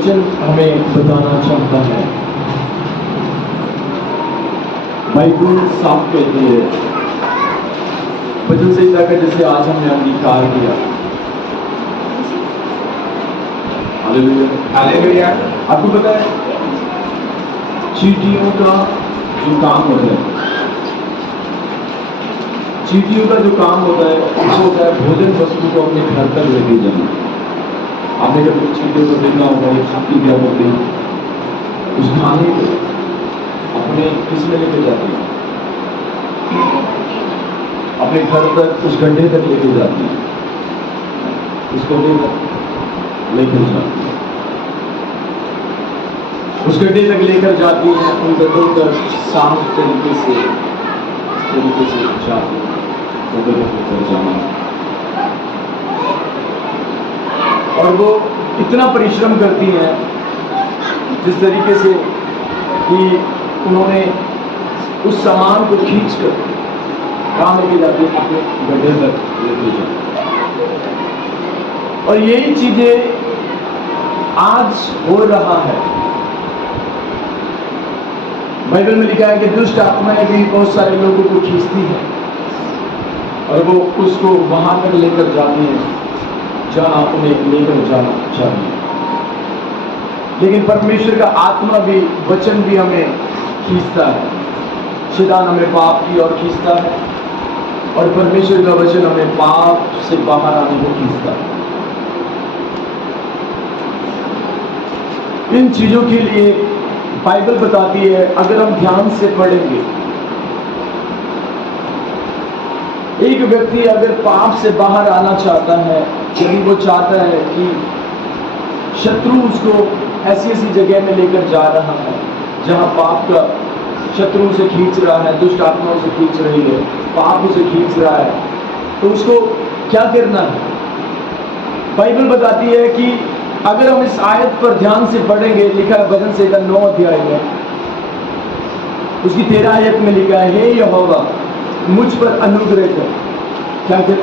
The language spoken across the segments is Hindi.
वचन हमें बताना चाहता है। बाइबल साफ कहती है, वचन संहिता का जैसे आज हमने अंगीकार किया। Hallelujah, hallelujah. आपको पता है चींटियों का जो काम होता है, चींटियों का जो काम होता है वो होता है भोजन वस्तु को अपने घर तक लेके जाना। आपने कभी चींटियों को देखा होगा, एक चींटी क्या होती है, उस खाने को अपने किस में लेके जाती है, अपने घर तक, उस गड्ढे तक लेके जाती है, उस गड्ढे तक लेकर जाती है, उस गड्ढे तक लेकर जाती है। उन गड्ढों तक साफ तरीके से जाती है, वो गड्ढे लेकर जाना। और वो इतना परिश्रम करती हैं जिस तरीके से कि उन्होंने उस सामान को खींचकर कहाँ लेके जाते हैं, अपने गड्ढे तक लेके जाते। और यही चीजें आज हो रहा है। बाइबल में लिखा है कि दुष्ट आत्माएं भी बहुत सारे लोगों को खींचती है और वो उसको वहां तक लेकर जाती है जहां उन्हें लेकर जाना चाहिए। लेकिन परमेश्वर का आत्मा भी, वचन भी हमें खींचता है। शैतान हमें पाप की ओर खींचता है और परमेश्वर का वचन हमें पाप से बाहर आने को खींचता है। इन चीजों के लिए बाइबल बताती है, अगर हम ध्यान से पढ़ेंगे, एक व्यक्ति अगर पाप से बाहर आना चाहता है, यदि वो चाहता है कि शत्रु उसको ऐसी ऐसी जगह में लेकर जा रहा है जहां पाप का शत्रु उसे खींच रहा है, दुष्ट आत्मा उसे खींच रही है, पाप उसे खींच रहा है, तो उसको क्या करना है? बाइबल बताती है कि अगर हम इस आयत पर ध्यान से पढ़ेंगे, लिखा है भजन संहिता 9 अध्याय में, उसकी 13 आयत में लिखा है, हे यहोवा मुझ पर अनुग्रह कर। क्या कर?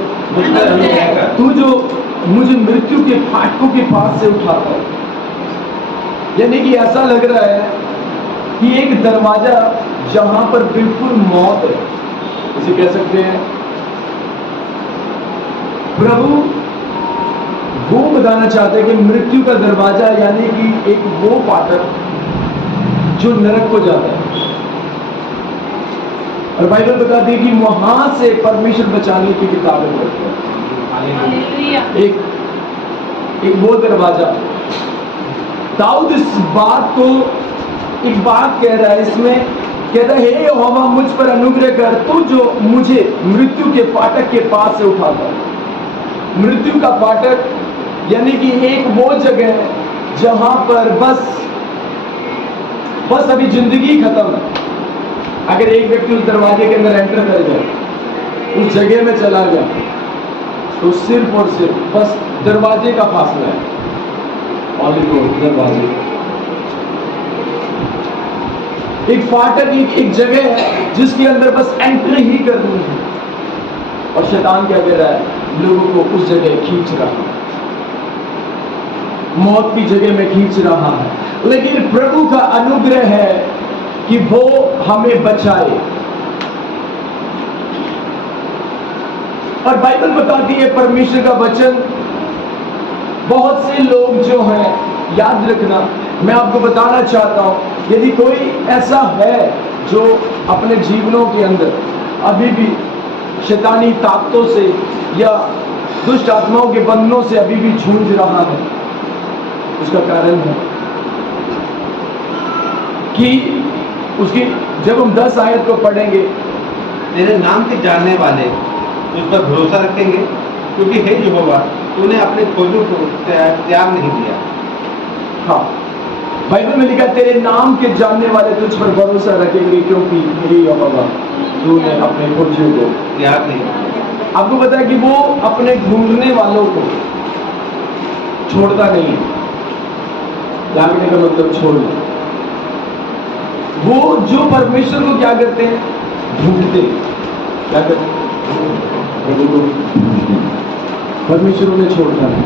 तू जो मुझे मृत्यु के फाटकों के पास से उठाता है। यानी कि ऐसा लग रहा है कि एक दरवाजा जहां पर बिल्कुल मौत है, इसे कह सकते हैं। प्रभु वो बताना चाहते हैं कि मृत्यु का दरवाजा, यानी कि एक वो फाटक जो नरक को जाता है। और बाइबल बताती है कि वहां से परमेश्वर बचाने की किताबें पढ़ते हैं। एक वो दरवाजा। दाऊद इस बात को, एक बात कह रहा है इसमें, कहता है, हे यहोवा मुझ पर अनुग्रह कर, तू जो मुझे मृत्यु के फाटक के पास से उठाता है। मृत्यु का फाटक यानी कि एक वो जगह है जहां पर बस अभी जिंदगी खत्म है। अगर एक व्यक्ति उस दरवाजे के अंदर एंटर कर जाए, उस जगह में चला जाए, तो सिर्फ और सिर्फ बस दरवाजे का फासला है। दरवाजे, एक फाटक, एक जगह है जिसके अंदर बस एंट्री ही करनी है। और शैतान क्या कह रहा है? लोगों को उस जगह खींच रहा है, मौत की जगह में खींच रहा है। लेकिन प्रभु का अनुग्रह है कि वो हमें बचाए। और बाइबल बताती है, परमेश्वर का वचन, बहुत से लोग जो हैं, याद रखना, मैं आपको बताना चाहता हूं, यदि कोई ऐसा है जो अपने जीवनों के अंदर अभी भी शैतानी ताकतों से या दुष्ट आत्माओं के बंधनों से अभी भी जूझ रहा है, उसका कारण है कि उसकी, जब हम 10 आयत को पढ़ेंगे, तेरे नाम के जानने वाले उस पर भरोसा रखेंगे, क्योंकि हे यहोवा तूने अपने खोजों को त्याग नहीं दिया। हाँ, बाइबल में लिखा, तेरे नाम के जानने वाले तुझ पर भरोसा रखेंगे, क्योंकि हे यहोवा तूने अपने खोजों को त्याग नहीं दिया। आपको पता है कि वो अपने ढूंढने वालों को छोड़ता नहीं है। त्यागने का मतलब छोड़ना। वो जो परमेश्वर को क्या करते हैं? ढूंढते। क्या करते हैं? प्रभु को ढूंढते। परमेश्वर उन्हें छोड़ता है।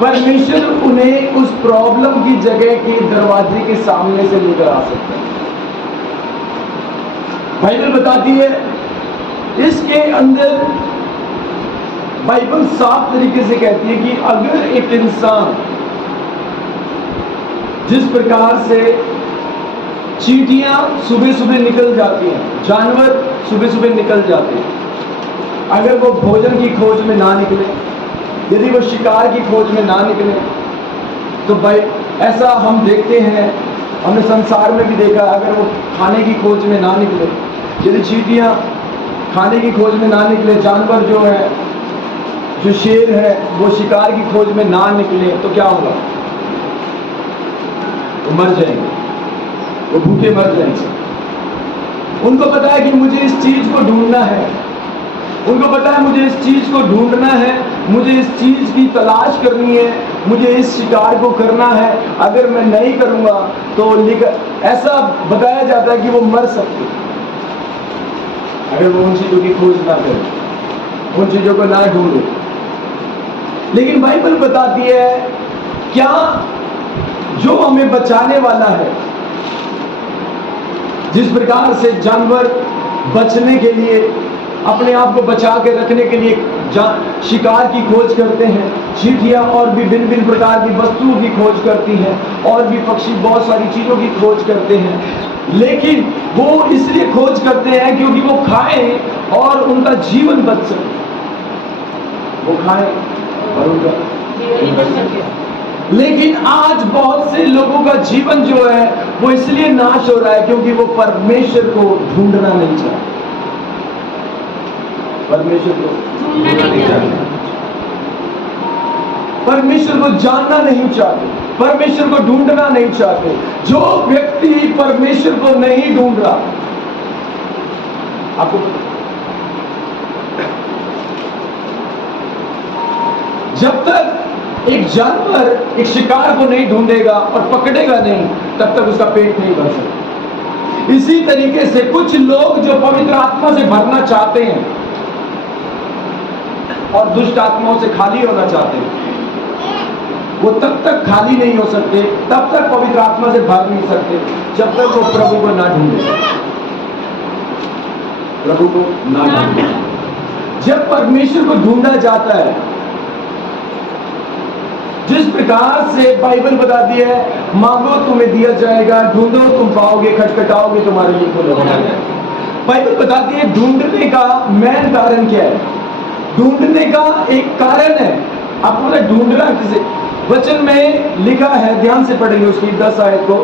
परमेश्वर उन्हें उस प्रॉब्लम की जगह के दरवाजे के सामने से लेकर आ सकता है। बाइबल बताती है, इसके अंदर बाइबल साफ तरीके से कहती है कि अगर एक इंसान जिस प्रकार से चींटियां सुबह सुबह निकल जाती हैं, जानवर सुबह सुबह निकल जाते हैं, अगर वो भोजन की खोज में ना निकले, यदि वो शिकार की खोज में ना निकले, तो भाई ऐसा हम देखते हैं, हमने संसार में भी देखा, अगर वो खाने की खोज में ना निकले, यदि चींटियां खाने की खोज में ना निकले, जानवर जो है, जो शेर है, वो शिकार की खोज में ना निकले, तो क्या होगा? वो मर जाएंगे, वो भूखे मर जाएंगे। उनको पता है कि मुझे इस चीज को ढूंढना है, उनको पता है मुझे इस चीज को ढूंढना है, मुझे इस चीज की तलाश करनी है, मुझे इस शिकार को करना है, अगर मैं नहीं करूंगा तो ऐसा बताया जाता है कि वो मर सकते अगर वो उन चीजों की खोज ना करें, उन चीजों को ना ढूंढे। लेकिन बाइबल बताती है, क्या जो हमें बचाने वाला है, जिस प्रकार से जानवर बचने के लिए, अपने आप को बचा के रखने के लिए शिकार की खोज करते हैं, चींटियां और भी भिन्न भिन्न प्रकार की वस्तुओं की खोज करती हैं, और भी पक्षी बहुत सारी चीजों की खोज करते हैं, लेकिन वो इसलिए खोज करते हैं क्योंकि वो खाएं और उनका जीवन बच सके, वो खाएं और उनका जीवन बच सके। लेकिन आज बहुत से लोगों का जीवन जो है वो इसलिए नाश हो रहा है क्योंकि वो परमेश्वर को ढूंढना नहीं चाहते, परमेश्वर को ढूंढना नहीं चाहते, परमेश्वर को जानना नहीं चाहते, परमेश्वर को ढूंढना नहीं चाहते। जो व्यक्ति परमेश्वर को नहीं ढूंढ रहा, आपको जब तक एक जानवर एक शिकार को नहीं ढूंढेगा और पकड़ेगा नहीं, तब तक उसका पेट नहीं भर सकता। इसी तरीके से कुछ लोग जो पवित्र आत्मा से भरना चाहते हैं और दुष्ट आत्माओं से खाली होना चाहते हैं, वो तब तक खाली नहीं हो सकते, तब तक पवित्र आत्मा से भर नहीं सकते, जब तक वो प्रभु को ना ढूंढे, प्रभु को ना ढूंढे। जब परमेश्वर को ढूंढा जाता है, जिस प्रकार से बाइबल बताती है, मांगो तुम्हें दिया जाएगा, ढूंढो तुम पाओगे, खटखटाओगे तुम्हारे लिए खोला जाएगा। बाइबल बताती है ढूंढने का मेन कारण क्या है? ढूंढने का एक कारण है, आपको ढूंढना किसे? वचन में लिखा है, ध्यान से पढ़ेंगे उसकी 10 आयत को,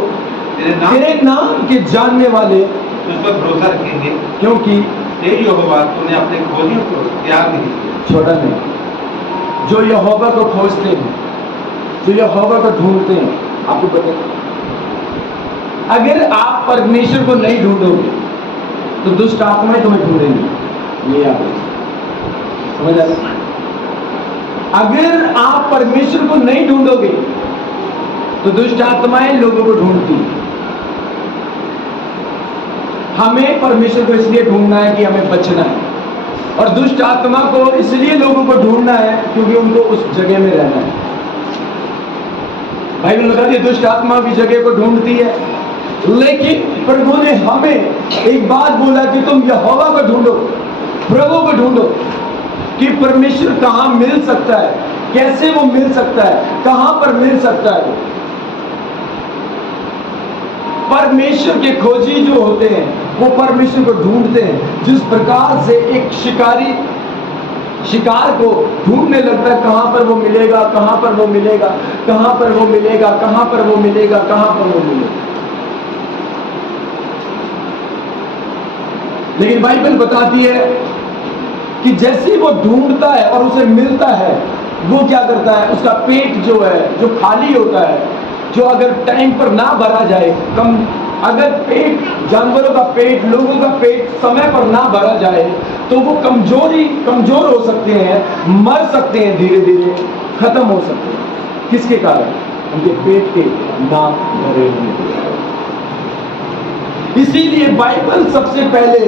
तेरे नाम के जानने वाले उस पर भरोसा रखेंगे, क्योंकि हे यहोवा तूने अपने खोजियों को त्याग नहीं किया। छोटा नहीं, जो यहोवा को खोजते हैं, जो यहोवा को ढूंढते हैं, आपको पता है, अगर आप परमेश्वर को नहीं ढूंढोगे तो दुष्ट आत्माएं तुम्हें ढूंढेंगी। ये याद रखो, समझ आ रहा? अगर आप परमेश्वर को नहीं ढूंढोगे तो दुष्ट आत्माएं लोगों को ढूंढती हैं। हमें परमेश्वर को इसलिए ढूंढना है कि हमें बचना है, और दुष्ट आत्मा को इसलिए लोगों को ढूंढना है क्योंकि उनको उस जगह में रहना है। बाइबल बताती है दुष्ट आत्मा भी जगह को ढूंढती है, लेकिन प्रभु ने हमें एक बात बोला कि तुम यहोवा को ढूंढो, प्रभु को ढूंढो, कि परमेश्वर कहां मिल सकता है, कैसे वो मिल सकता है, कहां पर मिल सकता है। परमेश्वर के खोजी जो होते हैं वो परमेश्वर को ढूंढते हैं। जिस प्रकार से एक शिकारी शिकार को ढूंढने लगता है, कहां पर वो मिलेगा, कहां पर वो मिलेगा, कहां पर वो मिलेगा, कहां पर वो मिलेगा, कहां पर वो मिलेगा। लेकिन बाइबल बताती है कि जैसे वो ढूंढता है और उसे मिलता है, वो क्या करता है, उसका पेट जो है, जो खाली होता है, जो अगर टाइम पर ना भरा जाए, कम अगर पेट, जानवरों का पेट, लोगों का पेट समय पर ना भरा जाए तो वो कमजोर हो सकते हैं, मर सकते हैं, धीरे धीरे खत्म हो सकते हैं। किसके कारण? उनके पेट के ना भरे होने। इसीलिए बाइबल सबसे पहले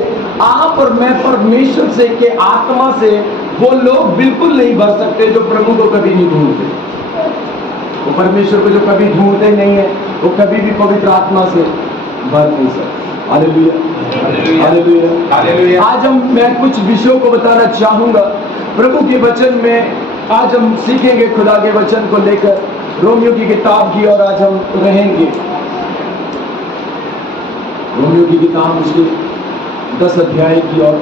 आप और मैं परमेश्वर से के आत्मा से वो लोग बिल्कुल नहीं भर सकते जो प्रभु को कभी नहीं ढूंढते। परमेश्वर को जो कभी ढूंढते नहीं है वो कभी भी पवित्र आत्मा से भर नहीं सकते। Hallelujah, hallelujah, hallelujah. आज मैं कुछ विषयों को बताना चाहूंगा प्रभु के वचन में। आज हम सीखेंगे खुदा के वचन को लेकर रोमियो की किताब की, और आज हम रहेंगे रोमियो की किताब उसके 10 अध्याय की ओर।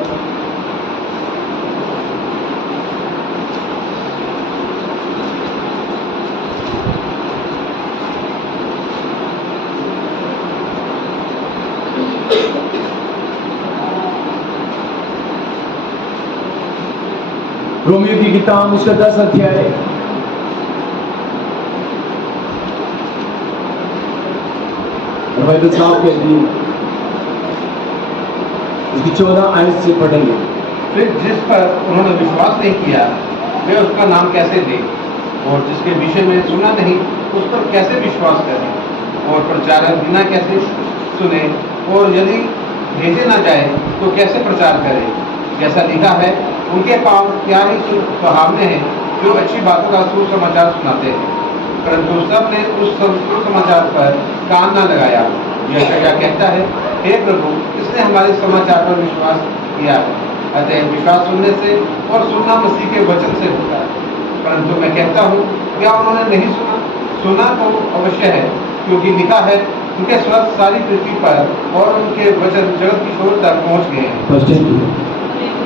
रोमियो की किताब उसका 10 अध्याय बाइबल साहब कहती है, उसकी 14 आयत से पढ़ेंगे। फिर जिस पर उन्होंने विश्वास नहीं किया वे उसका नाम कैसे दें, और जिसके विषय में सुना नहीं उस पर कैसे विश्वास करें, और प्रचारक बिना कैसे सुने, और यदि भेजे ना जाए तो कैसे प्रचार करें। जैसा लिखा है, उनके पांव क्या ही सुहावने हैं जो अच्छी बातों का सुसमाचार सुनाते हैं, परंतु सबने उस सुसमाचार पर कान न लगाया। यशायाह कहता है, हे प्रभु, किसने हमारे समाचार पर विश्वास किया है? अतः विश्वास सुनने से और सुनना मसीह के वचन से होता है। परंतु मैं कहता हूँ, क्या उन्होंने नहीं सुना? सुना तो अवश्य है, क्योंकि लिखा है, उनके स्वर सारी पृथ्वी पर और उनके वचन जगत की छोर तक पहुँच गए हैं।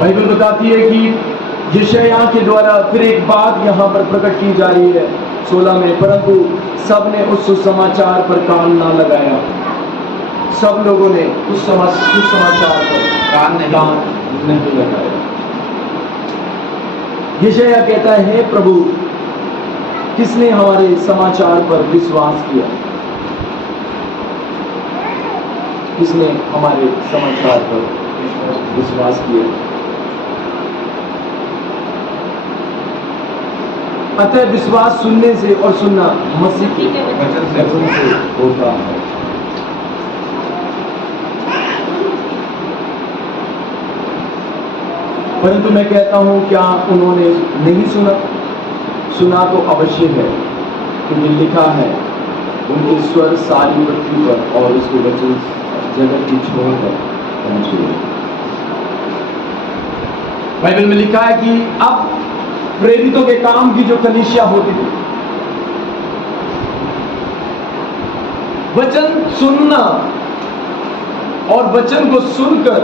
बाइबल बताती है कि यशायाह के द्वारा फिर एक बात यहाँ पर प्रकट की जा रही है 16 में, परंतु सबने उस सुसमाचार पर कान ना लगाया। सब लोगों ने उस सुसमाचार पर कान नहीं लगाया। यशायाह कहता है, हे प्रभु, किसने हमारे समाचार पर विश्वास किया? किसने हमारे समाचार पर विश्वास किया? अतः विश्वास सुनने से और सुनना मसीह के वचन से होता है। परंतु मैं कहता हूं, क्या उन्होंने नहीं सुना? सुना तो अवश्य है, क्योंकि लिखा है, उनके स्वर सारी पृथ्वी पर और उसके वचन जगत की छोर पर पहुंचे। बाइबल में लिखा है कि अब प्रेरितों के काम की जो कलीसिया होती थी, वचन सुनना और वचन को सुनकर,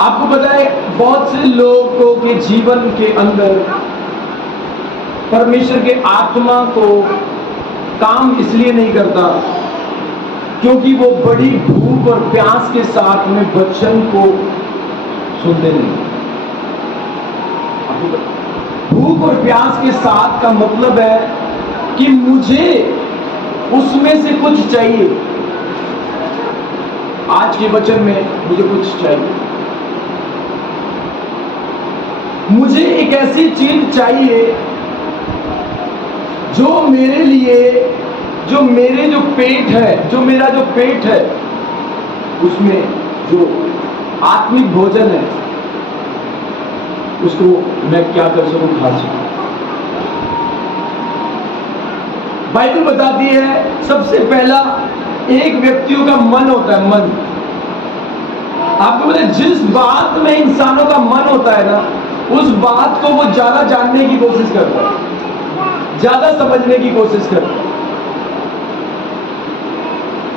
आपको पता है बहुत से लोगों के जीवन के अंदर परमेश्वर के आत्मा को काम इसलिए नहीं करता क्योंकि वो बड़ी भूख और प्यास के साथ में वचन को सुनते नहीं। भूख और प्यास के साथ का मतलब है कि मुझे उसमें से कुछ चाहिए। आज के वचन में मुझे कुछ चाहिए, मुझे एक ऐसी चीज चाहिए जो मेरे लिए, जो मेरे जो पेट है, जो मेरा जो पेट है, उसमें जो आत्मिक भोजन है उसको मैं क्या कर सकूं, खा सकूं। बाइबल बताती है सबसे पहला एक व्यक्तियों का मन होता है, मन। आपको पता है जिस बात में इंसानों का मन होता है ना, उस बात को वो ज्यादा जानने की कोशिश करता है, ज्यादा समझने की कोशिश करता है।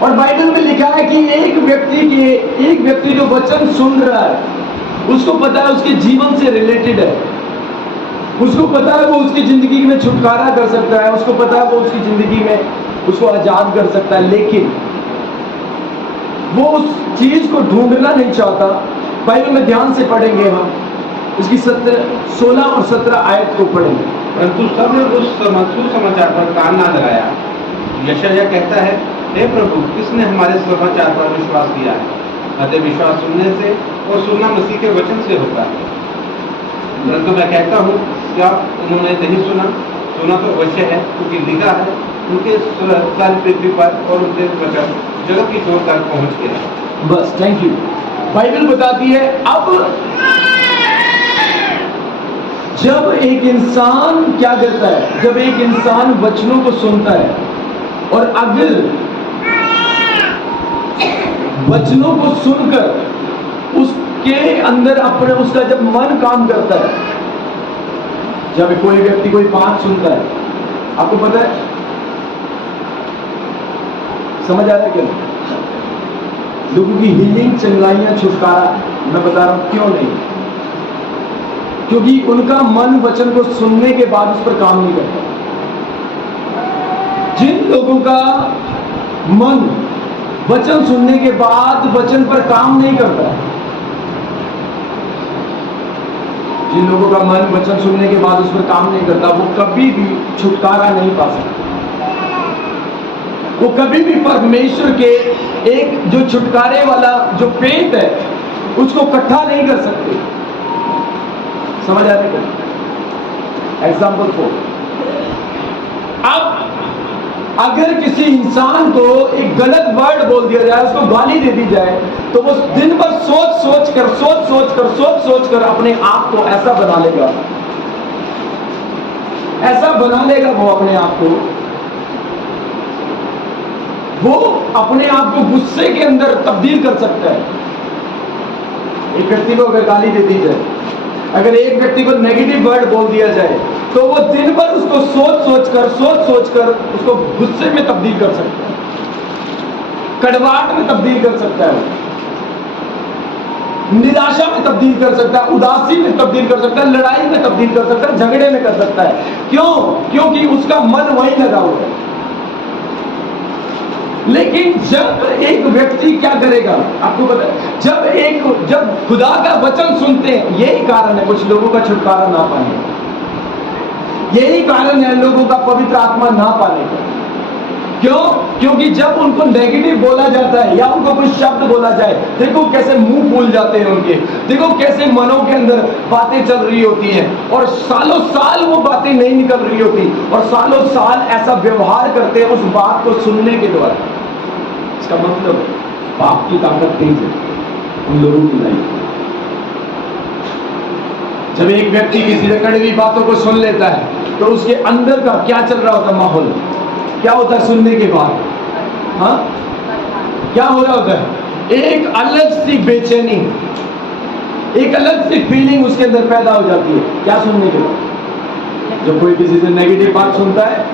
और बाइबल में लिखा है कि एक व्यक्ति जो वचन सुन रहा है, उसको पता है उसके जीवन से रिलेटेड है, उसको पता है वो उसकी जिंदगी में छुटकारा कर सकता है, उसको पता है वो उसकी जिंदगी में उसको आजाद कर सकता है, लेकिन वो उस चीज को ढूंढना नहीं चाहता। बाइबल में ध्यान से पढ़ेंगे हम, उसकी 16 और 17 आयत को पढ़ेंगे। परंतु सबने उस सुसमाचार पर कान ना लगाया। यशायाह कहता है, हे प्रभु, किसने हमारे समाचार पर विश्वास किया है? अतः विश्वास सुनने से और सुनना मसीह के वचन से होता है। परंतु मैं कहता हूँ, क्या उन्होंने नहीं सुना? सुना तो अवश्य है, क्योंकि लिखा है, उनके सारी पृथ्वी पर और उनके वचन जगत की छोर तक पहुंच गए। बस, थैंक यू। बाइबल बताती है अब जब एक इंसान क्या करता है, जब एक इंसान वचनों को सुनता है और अगर वचनों को सुनकर उसके अंदर अपने उसका जब मन काम करता है, जब कोई व्यक्ति कोई बात सुनता है, आपको पता है, समझ आ रहा है क्या? लोगों की हीलिंग, चंगाइयां, छुटकारा, मैं बता रहा हूं क्यों नहीं, क्योंकि उनका मन वचन को सुनने के बाद उस पर काम नहीं करता। जिन लोगों का मन वचन सुनने के बाद वचन पर काम नहीं करता, जिन लोगों का मन वचन सुनने के बाद उस पर काम नहीं करता, वो कभी भी छुटकारा नहीं पा सकते। वो कभी भी परमेश्वर के एक जो छुटकारे वाला जो पेट है उसको इकट्ठा नहीं कर सकते। समझ आ रही है? एग्जाम्पल 4, अब अगर किसी इंसान को एक गलत वर्ड बोल दिया जाए, उसको गाली दे दी जाए, तो वो दिन भर सोच सोच कर अपने आप को ऐसा बना लेगा, ऐसा बना लेगा वो अपने आप को, वो अपने आप को गुस्से के अंदर तब्दील कर सकता है। एक व्यक्ति को अगर गाली दे दी जाए, अगर एक व्यक्ति को नेगेटिव वर्ड बोल दिया जाए, तो वो दिन भर उसको सोच सोच कर उसको गुस्से में तब्दील कर सकता है, कड़वाहट में तब्दील कर सकता है, निराशा में तब्दील कर सकता है, उदासी में तब्दील कर सकता है, लड़ाई में तब्दील कर सकता है, झगड़े में कर सकता है। क्यों? क्योंकि उसका मन वहीं लगा हुआ है। लेकिन जब एक व्यक्ति क्या करेगा, आपको पता है, जब खुदा का वचन सुनते हैं, यही कारण है कुछ लोगों का छुटकारा ना पाने, यही कारण है लोगों का पवित्र आत्मा ना पाने का। क्यों? क्योंकि जब उनको नेगेटिव बोला जाता है या उनको कोई शब्द बोला जाए, देखो कैसे मुंह फूल जाते हैं उनके, देखो कैसे मनों के अंदर बातें चल रही होती हैं और सालों साल वो बातें नहीं निकल रही होती और सालों साल ऐसा व्यवहार करते हैं उस बात को सुनने के द्वारा। इसका मतलब पाप की ताकत तेज है उन लोगों की लाइफ। जब एक व्यक्ति किसी से कड़वी बातों को सुन लेता है तो उसके अंदर का क्या चल रहा होता है, माहौल क्या होता है सुनने के बाद? हाँ, क्या हो रहा होता है? एक अलग सी बेचैनी, एक अलग सी फीलिंग उसके अंदर पैदा हो जाती है। क्या सुनने के बाद? जब कोई किसी से नेगेटिव बात सुनता है,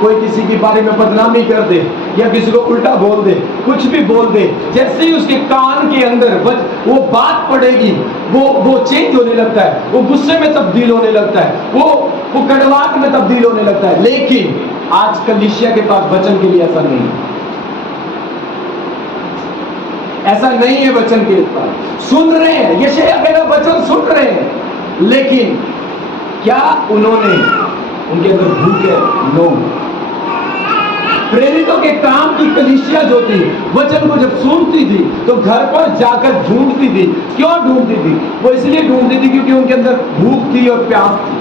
कोई किसी के बारे में बदनामी कर दे या किसी को उल्टा बोल दे, कुछ भी बोल दे, जैसे ही उसके कान के अंदर वो बात पड़ेगी, वो चेंज होने लगता है, वो गुस्से में तब्दील होने लगता है, वो कड़वाहट में तब्दील होने लगता है। लेकिन आज कलीसिया के पास वचन के लिए ऐसा नहीं है, ऐसा नहीं है। वचन के पास सुन रहे हैं, यशायाह मेरा वचन सुन रहे हैं, लेकिन क्या उन्होंने उनके अंदर भूख है? नो। प्रेरितों के काम की कलीसिया जो थी, वचन को जब सुनती थी तो घर पर जाकर ढूंढती थी। क्यों ढूंढती थी? वो इसलिए ढूंढती थी क्योंकि उनके अंदर भूख थी और प्यास थी।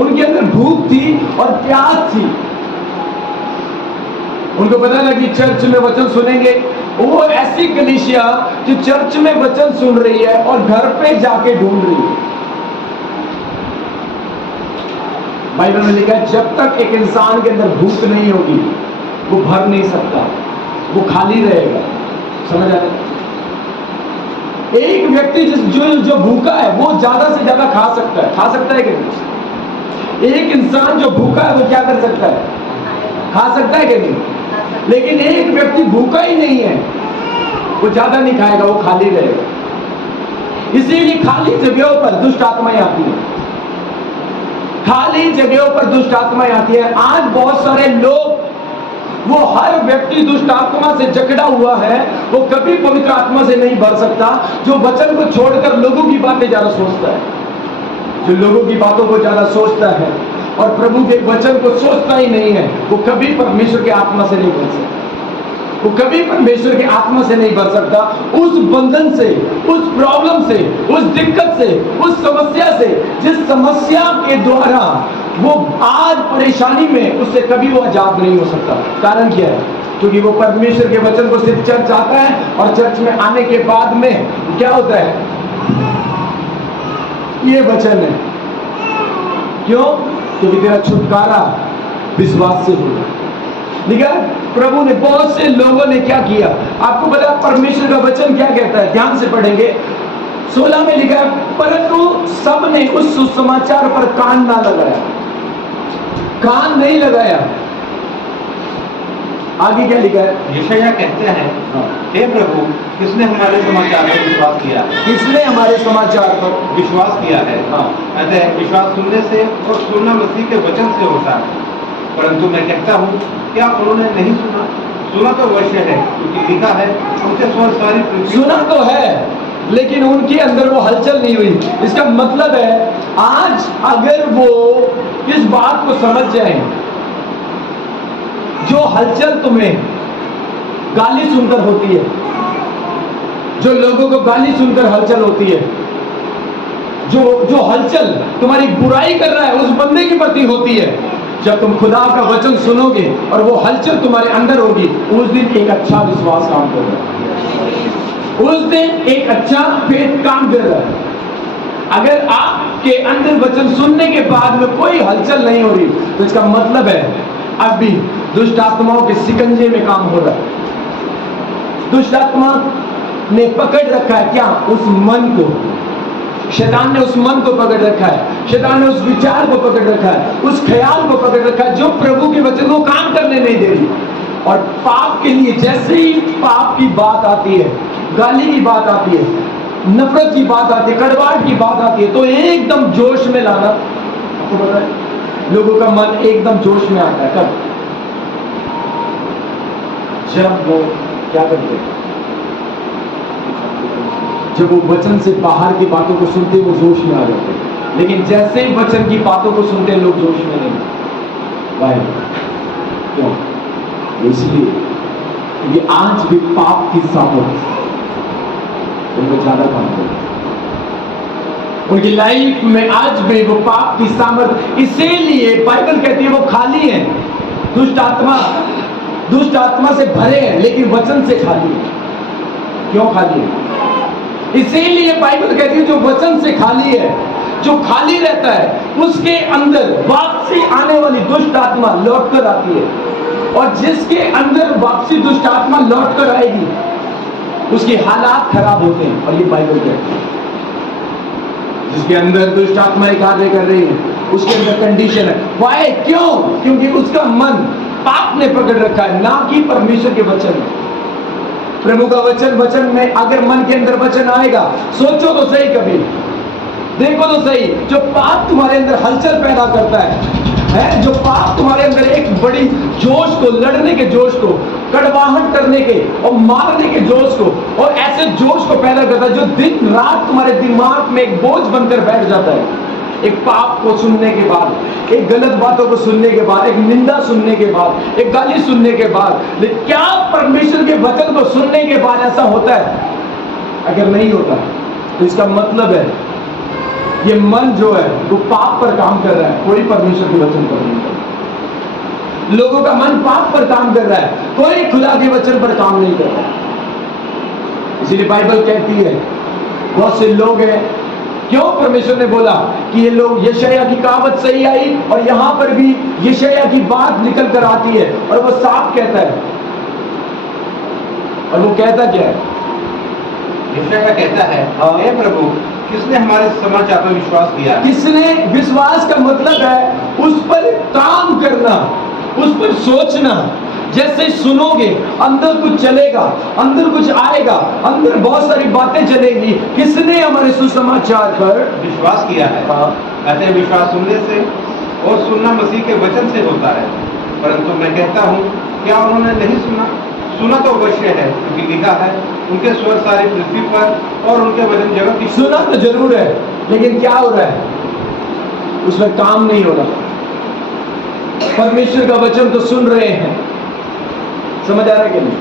उनके अंदर भूख थी और प्यास थी। उनको पता था कि चर्च में वचन सुनेंगे। वो ऐसी कलीसिया जो चर्च में वचन सुन रही है और घर पे जाके ढूंढ रही है। बाइबल में लिखा है जब तक एक इंसान के अंदर भूख नहीं होगी वो भर नहीं सकता, वो खाली रहेगा। समझ आ रहा है? एक व्यक्ति जो भूखा है वो ज्यादा से ज्यादा खा सकता है कि नहीं? एक इंसान जो भूखा है वो क्या कर सकता है? खा सकता है कि नहीं? लेकिन एक व्यक्ति भूखा ही नहीं है, वो ज्यादा नहीं खाएगा, वो खाली रहेगा। इसीलिए खाली जगहों पर दुष्ट आत्माएं आती है, खाली जगहों पर दुष्ट आत्माएं आती है। आज बहुत सारे लोग, वो हर व्यक्ति दुष्ट आत्मा से जकड़ा हुआ है, वो कभी पवित्र आत्मा से नहीं भर सकता। जो वचन को छोड़कर लोगों की बातें ज्यादा सोचता है, जो लोगों की बातों को ज्यादा सोचता है और प्रभु के वचन को सोचता ही नहीं है, वो कभी परमेश्वर के आत्मा से नहीं भर सकता। वो कभी परमेश्वर के आत्मा से नहीं भर सकता। उस बंधन से, उस प्रॉब्लम से, उस दिक्कत से, उस समस्या से, जिस समस्या के द्वारा वो आज परेशानी में, उससे कभी वो आजाद नहीं हो सकता। कारण क्या है? क्योंकि वो परमेश्वर के वचन को सिर्फ चर्च आता है और चर्च में आने के बाद में क्या होता है? ये वचन है। क्यों? क्योंकि तेरा छुटकारा विश्वास से होगा। लिखा प्रभु ने, बहुत से लोगों ने क्या किया, आपको पता परमेश्वर का वचन क्या कहता है, ध्यान से पढ़ेंगे। 16 में लिखा है, परंतु सब ने उस सुसमाचार पर कान ना लगाया, कान नहीं लगाया। आगे क्या लिखा है? यशायाह कहते हैं, हे प्रभु, किसने हमारे समाचार पर विश्वास किया? किसने हमारे समाचार पर विश्वास किया है? हाँ। अतः विश्वास सुनने से और सुनना मसीह के वचन से होता है। परंतु मैं कहता हूँ, क्या उन्होंने नहीं सुना? सुना तो अवश्य है, क्योंकि लिखा है, उनके स्वर सारी पृथ्वी। सुना तो है, लेकिन उनके अंदर वो हलचल नहीं हुई। इसका मतलब है, आज अगर वो इस बात को समझ जाए, जो हलचल तुम्हें गाली सुनकर होती है, जो लोगों को गाली सुनकर हलचल होती है, जो हलचल तुम्हारी बुराई कर रहा है उस बंदे के प्रति होती है, जब तुम खुदा का वचन सुनोगे और वो हलचल तुम्हारे अंदर होगी, उस दिन एक अच्छा विश्वास काम कर रहा है, उस दिन एक अच्छा फेथ काम कर रहा है। अगर आपके अंदर वचन सुनने के बाद में कोई हलचल नहीं हो रही, तो इसका मतलब है अब भी दुष्ट आत्माओं के सिकंजे में काम हो रहा है। दुष्ट आत्मा ने पकड़ रखा है क्या? उस मन को। शैतान ने उस मन को पकड़ रखा है, शैतान ने उस विचार को पकड़ रखा है, उस ख्याल को पकड़ रखा है, जो प्रभु के वचन को काम करने नहीं दे रही। और पाप के लिए जैसे ही पाप की बात आती है, गाली की बात आती है, नफरत की बात आती है, कड़वाहट की बात आती है, तो एकदम जोश में लाना। आपको पता है, लोगों का मन एकदम जोश में आता है कब? जब वो क्या करते हैं, जब वो वचन से बाहर की बातों को सुनते, वो जोश में आ जाते हैं। लेकिन जैसे ही वचन की बातों को सुनते हैं, लोग जोश में नहीं। वाह, क्यों? इसलिए क्योंकि आज भी पाप की सामर्थ उनको ज्यादा काम करती है। उनकी लाइफ में आज भी वो पाप की सामर्थ, इसीलिए बाइबल कहती है वो खाली है। दुष्ट आत्मा से भरे हैं, लेकिन वचन से खाली है। क्यों खाली है? इसीलिए बाइबल कहती है जो वचन से खाली है, जो खाली रहता है, उसके अंदर वापसी आने वाली दुष्ट आत्मा लौट कर आती है। और जिसके अंदर वापसी दुष्ट आत्मा लौट कर आएगी, उसके हालात खराब होते हैं। और ये बाइबल कहती है, जिसके अंदर दुष्ट आत्माएं कार्य कर रही है, उसके अंदर कंडीशन है। वाई? क्यों? क्योंकि उसका मन पाप ने पकड़ रखा है, ना कि परमेश्वर के वचन में। प्रभु का वचन में अगर मन के अंदर वचन आएगा, सोचो तो सही, कभी देखो तो सही, जो पाप तुम्हारे अंदर हलचल पैदा करता है, जो पाप तुम्हारे अंदर एक बड़ी जोश को, लड़ने के जोश को, कड़वाहट करने के और मारने के जोश को, और ऐसे जोश को पैदा करता है जो दिन रात तुम्हारे दिमाग में एक बोझ बनकर बैठ जाता है। एक पाप को सुनने के बाद, एक गलत बातों को सुनने के बाद, एक निंदा सुनने के बाद, एक गाली सुनने के बाद, लेकिन क्या परमेश्वर के वचन को सुनने के बाद ऐसा होता है? अगर नहीं होता तो इसका मतलब है ये मन जो है वो पाप पर काम कर रहा है, कोई परमेश्वर के वचन पर नहीं कर रहा। लोगों का मन पाप पर काम कर रहा है, कोई खुदा के वचन पर काम नहीं कर रहा। इसीलिए बाइबल कहती है बहुत से लोग हैं, क्यों परमेश्वर ने बोला कि ये लोग, यशायाह की कहावत सही आई, और यहां पर भी यशायाह की बात निकल कर आती है, और वो साफ कहता है। और वो कहता क्या है? यशायाह कहता है, हे प्रभु, किसने हमारे समाचार पर विश्वास किया? किसने? विश्वास का मतलब है उस पर काम करना, उस पर सोचना। जैसे सुनोगे अंदर कुछ चलेगा, अंदर कुछ आएगा, अंदर बहुत सारी बातें चलेगी। किसने हमारे सुसमाचार पर विश्वास किया है? अतः विश्वास सुनने से और सुनना मसीह के वचन से होता है। परंतु मैं कहता हूँ, क्या उन्होंने नहीं सुना? सुना तो अवश्य है, क्योंकि लिखा है, उनके स्वर सारी पृथ्वी पर और उनके वचन जगत की। सुना तो जरूर है, लेकिन क्या हो रहा है? उसमें काम नहीं हो रहा। परमेश्वर का वचन तो सुन रहे हैं, समझ आ रहा है कि नहीं?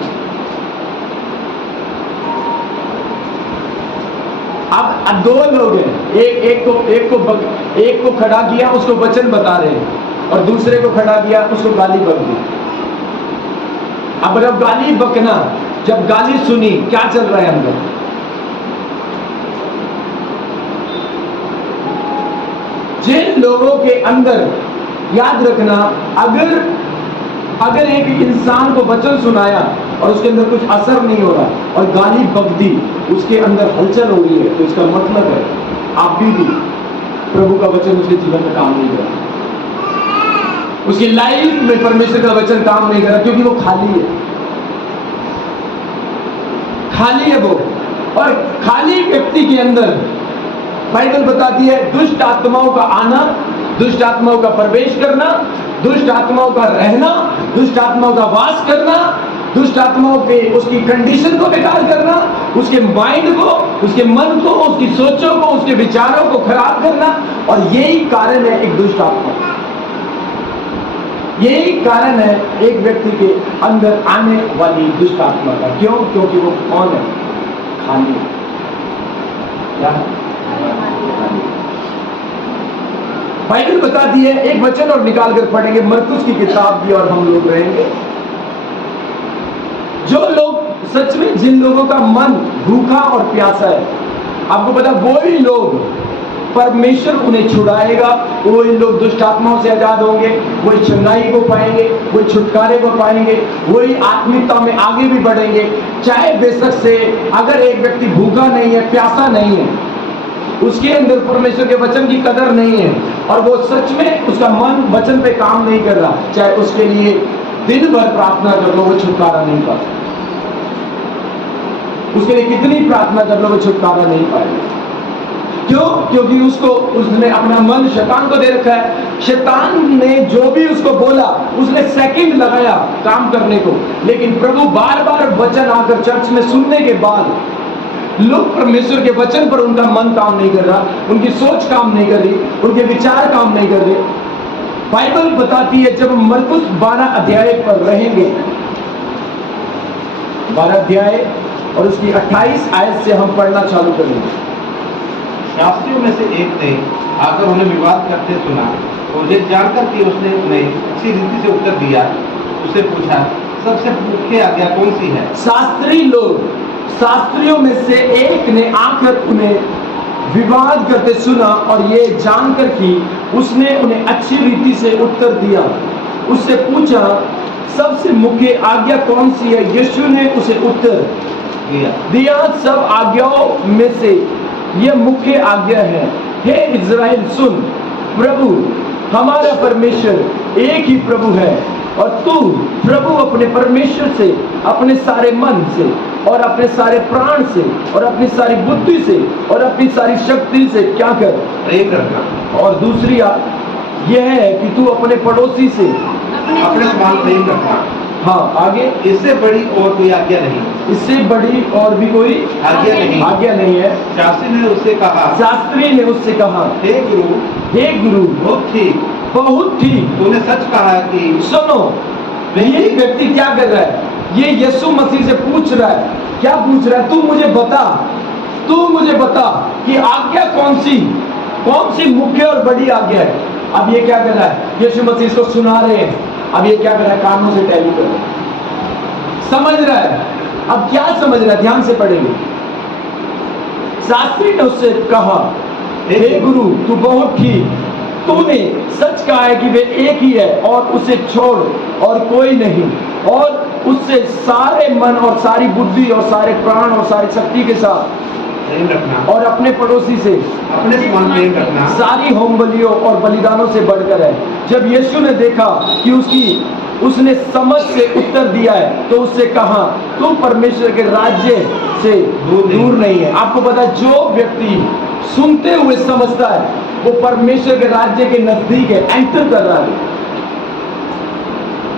अब दो लोग हैं, एक को खड़ा किया, उसको वचन बता रहे हैं, और दूसरे को खड़ा किया, उसको गाली बक दी। अब जब गाली बकना, जब गाली सुनी, क्या चल रहा है अंदर? जिन लोगों के अंदर, याद रखना, अगर एक इंसान को वचन सुनाया और उसके अंदर कुछ असर नहीं हो रहा और गाली बकदी उसके अंदर हलचल हो रही है, तो इसका मतलब है आप भी प्रभु का वचन उसके जीवन में काम नहीं कर रहा, उसकी लाइफ में परमेश्वर का वचन काम नहीं कर रहा, क्योंकि वो खाली है वो। और खाली व्यक्ति के अंदर बाइबल बताती है दुष्ट आत्माओं का आना, दुष्ट आत्माओं का प्रवेश करना, दुष्ट आत्माओं का रहना, दुष्ट आत्माओं का वास करना, दुष्ट आत्माओं पे उसकी कंडीशन को बेकार करना, उसके माइंड को, उसके मन को, उसकी सोचों को, उसके विचारों को खराब करना। और यही कारण है एक दुष्ट आत्मा, यही कारण है एक व्यक्ति के अंदर आने वाली दुष्ट आत्मा का। क्यों? क्योंकि वो कौन है? खाली। क्या है? बाइबल बताती है, एक वचन और निकाल कर पढ़ेंगे मरकुस की किताब की, और हम लोग रहेंगे। जो लोग सच में, जिन लोगों का मन भूखा और प्यासा है, आपको पता, वही लोग परमेश्वर उन्हें छुड़ाएगा, वही लोग दुष्ट आत्माओं से आजाद होंगे, वही चंगाई को पाएंगे, वही छुटकारे को पाएंगे, वही आत्मिकता में आगे भी बढ़ेंगे। चाहे बेशक से अगर एक व्यक्ति भूखा नहीं है, प्यासा नहीं है, उसके अंदर परमेश्वर के वचन की कदर नहीं है और वो सच में उसका मन वचन पे काम नहीं कर रहा, चाहे उसके लिए दिन भर प्रार्थना कर लो, वो छुटकारा नहीं पा सकता। उसके लिए कितनी प्रार्थना कर लो, वो छुटकारा नहीं पाएगा। क्यों? क्योंकि उसने अपना मन शैतान को दे रखा है। शैतान ने जो भी उसको बोला, उसने सेकंड लगाया काम करने को, लेकिन प्रभु बार बार वचन आकर चर्च में सुनने के बाद लोग परमेश्वर के वचन पर उनका मन काम नहीं कर रहा, उनकी सोच काम नहीं कर रही, उनके विचार काम नहीं कर रहे। बाइबल बताती है, जब मरकुस 12 अध्याय पर रहेंगे, 12 अध्याय और उसकी 28 आयत से हम पढ़ना चालू करेंगे। शास्त्रियों में से एक ने आकर उन्हें विवाद करते सुना, और ये जानकर कि उसने उन्हें अच्छी रीति से उत्तर दिया, उससे पूछा, सबसे मुख्य आज्ञा कौन सी है? शास्त्रियों में से एक ने आकर उन्हें विवाद करते सुना और ये जानकर कि उसने उन्हें अच्छी रीति से उत्तर दिया, उससे पूछा, सबसे मुख्य आज्ञा कौन सी है? यीशु ने उसे उत्तर दिया, सब आज्ञाओं में से यह मुख्य आज्ञा है, हे इज़राइल सुन, प्रभु हमारा परमेश्वर एक ही प्रभु है, और तू प्रभु अपने परमेश्वर से, अपने सारे मन से और अपने सारे प्राण से और अपनी सारी बुद्धि से और अपनी सारी शक्ति से क्या कर? प्रेम रखना। और दूसरी यह है कि तू अपने पड़ोसी से अपने समान प्रेम रखना। हाँ, आगे, इससे बड़ी और कोई आज्ञा नहीं, इससे बड़ी और भी कोई आज्ञा नहीं है। शास्त्री ने उससे कहा, हे गुरु, बहुत ठीक, तूने सच कहा कि। सुनो, ये व्यक्ति क्या कर रहा है? ये यीशु मसीह से पूछ रहा है, क्या पूछ रहा है? तू मुझे बता कि आज्ञा कौन सी मुख्य और बड़ी आज्ञा है। अब ये क्या कर रहा है? यीशु मसीह इसको सुना रहे हैं, अब ये क्या कर रहा है? कानों से टैली कर रहा है, समझ रहा है। अब क्या समझ रहा है? ध्यान से पढ़ेंगे। शास्त्री ने उससे कहा, हे गुरु, तू बहुत ठीक, तूने सच कहा है कि वे एक ही है और उसे छोड़ और कोई नहीं, और उससे सारे मन और सारी बुद्धि और सारे प्राण और सारी शक्ति के साथ प्रेम रखना, और अपने पड़ोसी से अपने समान प्रेम रखना सारी होम बलियों और बलिदानों से बढ़कर है। जब यीशु ने देखा कि उसने समझ से उत्तर दिया है, तो उससे कहा, तू परमेश्वर के राज्य से दूर नहीं है। आपको पता है, जो व्यक्ति सुनते हुए समझता है, वो परमेश्वर के राज्य के नजदीक है, एंटर कर रहा है।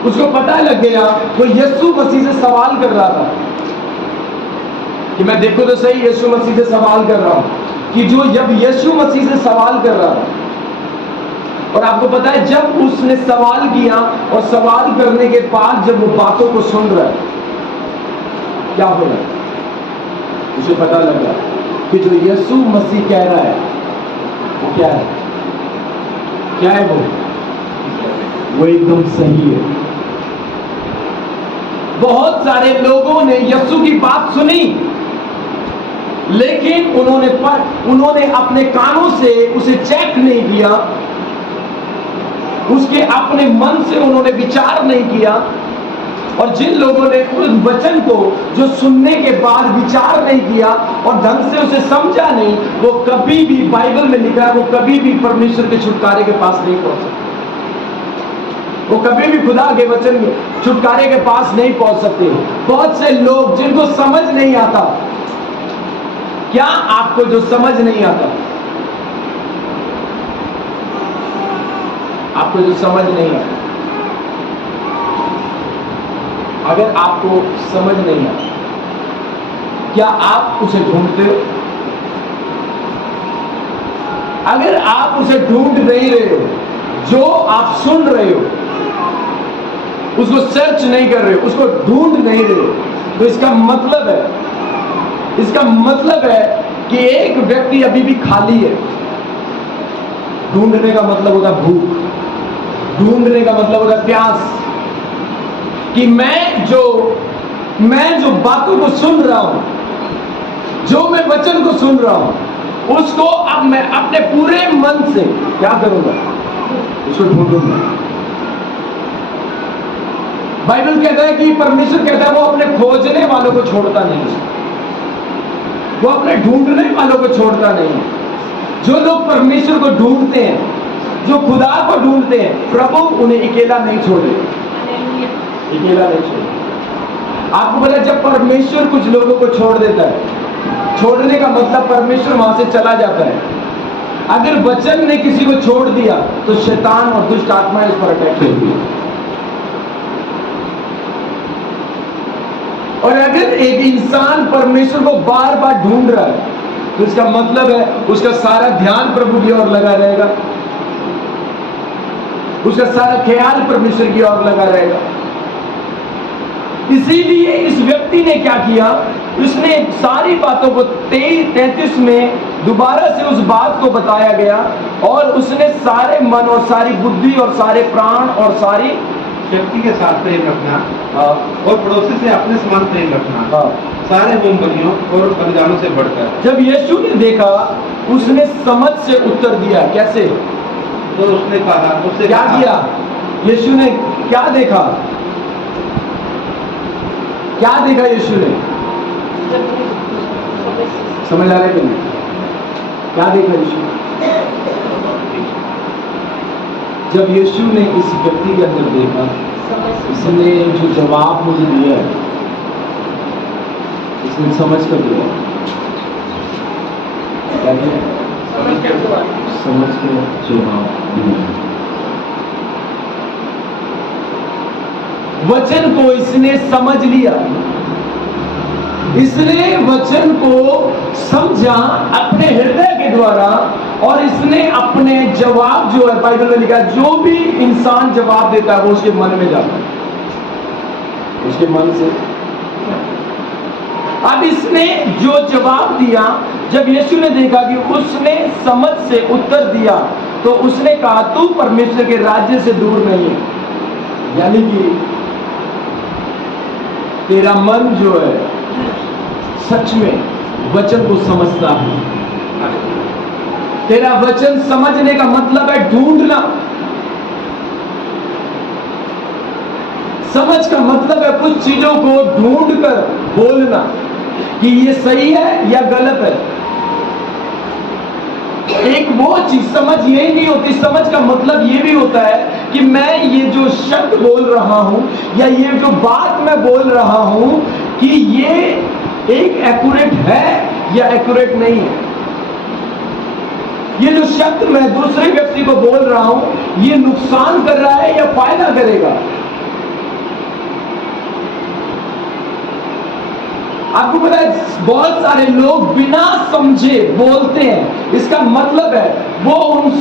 उसको पता लग गया, वो यीशु मसीह से सवाल कर रहा था कि मैं देखो तो सही, यीशु मसीह से सवाल कर रहा हूं कि जब यीशु मसीह से सवाल कर रहा था, और आपको पता है, जब उसने सवाल किया और सवाल करने के बाद जब वो बातों को सुन रहा है, क्या हो रहा है? उसे पता लगा कि जो यीशु मसीह कह रहा है वो क्या है वो एकदम सही है। बहुत सारे लोगों ने यीशु की बात सुनी, लेकिन उन्होंने अपने कानों से उसे चेक नहीं किया, उसके अपने मन से उन्होंने विचार नहीं किया। और जिन लोगों ने उस वचन को जो सुनने के बाद विचार नहीं किया और ढंग से उसे समझा नहीं, वो कभी भी, बाइबल में लिखा है, वो कभी भी परमेश्वर के छुटकारे के पास नहीं पहुंच सकते। वो कभी भी खुदा के वचन में छुटकारे के पास नहीं पहुंच सकते। बहुत से लोग जिनको समझ नहीं आता, क्या आपको जो समझ नहीं आता, आपको जो समझ नहीं आता, अगर आपको समझ नहीं आता, क्या आप उसे ढूंढते हो? अगर आप उसे ढूंढ नहीं रहे हो, जो आप सुन रहे हो उसको सर्च नहीं कर रहे हो, उसको ढूंढ नहीं रहे हो, तो इसका मतलब है कि एक व्यक्ति अभी भी खाली है। ढूंढने का मतलब होता है भूख, ढूंढने का मतलब होता है प्यास, कि मैं जो बातों को सुन रहा हूं, जो मैं वचन को सुन रहा हूं, उसको अब मैं अपने पूरे मन से क्या करूंगा? उसको ढूंढूंगा। बाइबल कहता है कि परमेश्वर कहता है वो अपने खोजने वालों को छोड़ता नहीं, वो अपने ढूंढने वालों को छोड़ता नहीं। जो लोग परमेश्वर को ढूंढते हैं, जो खुदा को ढूंढते हैं, प्रभु उन्हें अकेला नहीं छोड़ेगा, अकेला नहीं छोड़ेगा। आपको पता है, जब परमेश्वर कुछ लोगों को छोड़ देता है, छोड़ने का मतलब परमेश्वर वहां से चला जाता है। अगर वचन ने किसी को छोड़ दिया तो शैतान और दुष्ट आत्माएं इस पर अटैक करती है। और अगर एक इंसान परमेश्वर को बार बार ढूंढ रहा है, तो इसका मतलब है उसका सारा ध्यान प्रभु की ओर लगा रहेगा, उसका सारा ख्याल परमेश्वर की ओर लगा रहेगा। इसीलिए इस व्यक्ति ने क्या किया, उसने सारी बातों को 33 में दोबारा से उस बात को बताया गया, और उसने सारे मन और सारी बुद्धि और सारे प्राण और सारी शक्ति के साथ प्रेम रखना, और पड़ोसी से अपने समान प्रेम रखना, सारे होम बलियों और बलिदानों से बढ़कर। जब यीशु ने देखा, उसने समझ से उत्तर दिया। कैसे? तो उसने कहा, उससे क्या किया? यीशु ने क्या देखा? क्या देखा यीशु ने? समझ आ रहा है कि नहीं? क्या देखा यीशु? जब यीशु ने इस व्यक्ति के अंदर देखा, इसने जो जवाब मुझे दिया है, इसने समझ कर दिया। क्या दिया? समझ के जवाब दिया। वचन को इसने समझ लिया, इसने वचन को समझा अपने हृदय के द्वारा, और इसने अपने जवाब, जो है बाइबल में लिखा है, जो भी इंसान जवाब देता है वो उसके मन में जाता है, उसके मन से। अब इसने जो जवाब दिया, जब यीशु ने देखा कि उसने समझ से उत्तर दिया, तो उसने कहा, तू परमेश्वर के राज्य से दूर नहीं है। यानी कि तेरा मन जो है सच में वचन को समझता है। तेरा वचन समझने का मतलब है ढूंढना। समझ का मतलब है कुछ चीजों को ढूंढकर बोलना कि ये सही है या गलत है। एक वो चीज, समझ ये नहीं होती। समझ का मतलब ये भी होता है कि मैं ये जो शब्द बोल रहा हूं या ये जो बात मैं बोल रहा हूं, कि ये एक एक्यूरेट है या एक्यूरेट नहीं है। ये जो शब्द मैं दूसरे व्यक्ति को बोल रहा हूं, ये नुकसान कर रहा है या फायदा करेगा। आपको पता है, बहुत सारे लोग बिना समझे बोलते हैं। इसका मतलब है वो उन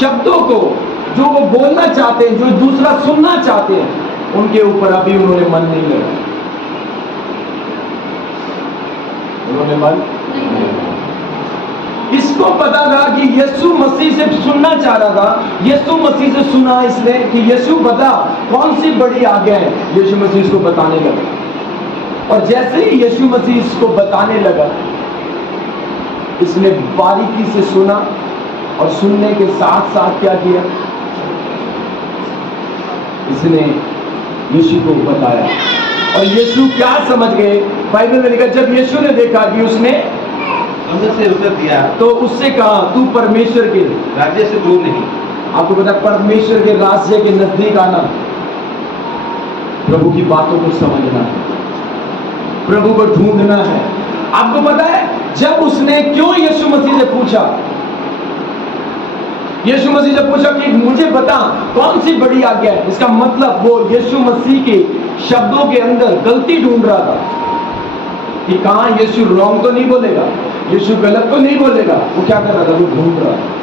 शब्दों को जो वो बोलना चाहते हैं, जो दूसरा सुनना चाहते हैं, उनके ऊपर अभी उन्होंने मन नहीं लगाया। उन्होंने मन इसको पता था कि यीशु मसीह से सुनना चाह रहा था। यीशु मसीह से सुना इसने कि यीशु बता कौन सी बड़ी आज्ञा है। यीशु मसीह इसको बताने लगा, और जैसे ही यीशु मसीह इसको बताने लगा, इसने बारीकी से सुना और सुनने के साथ साथ क्या किया, इसने यीशु को बताया। और यीशु क्या समझ गए, बाइबल में लिखा जब यीशु ने देखा कि उसने अंदर से उत्तर दिया तो उससे कहा तू परमेश्वर के राज्य से दूर नहीं। आपको पता है, परमेश्वर के राज्य के नजदीक आना, प्रभु की बातों को समझना है, प्रभु को ढूंढना है। आपको पता है जब उसने क्यों यीशु मसीह से पूछा, यीशु मसीह से पूछा कि मुझे बता कौन सी बड़ी आज्ञा है, इसका मतलब वो यीशु मसीह के शब्दों के अंदर गलती ढूंढ रहा था कि कहां यीशु रॉन्ग तो नहीं बोलेगा, यीशु गलत तो नहीं बोलेगा। वो क्या कर रहा था, वो ढूंढ रहा था।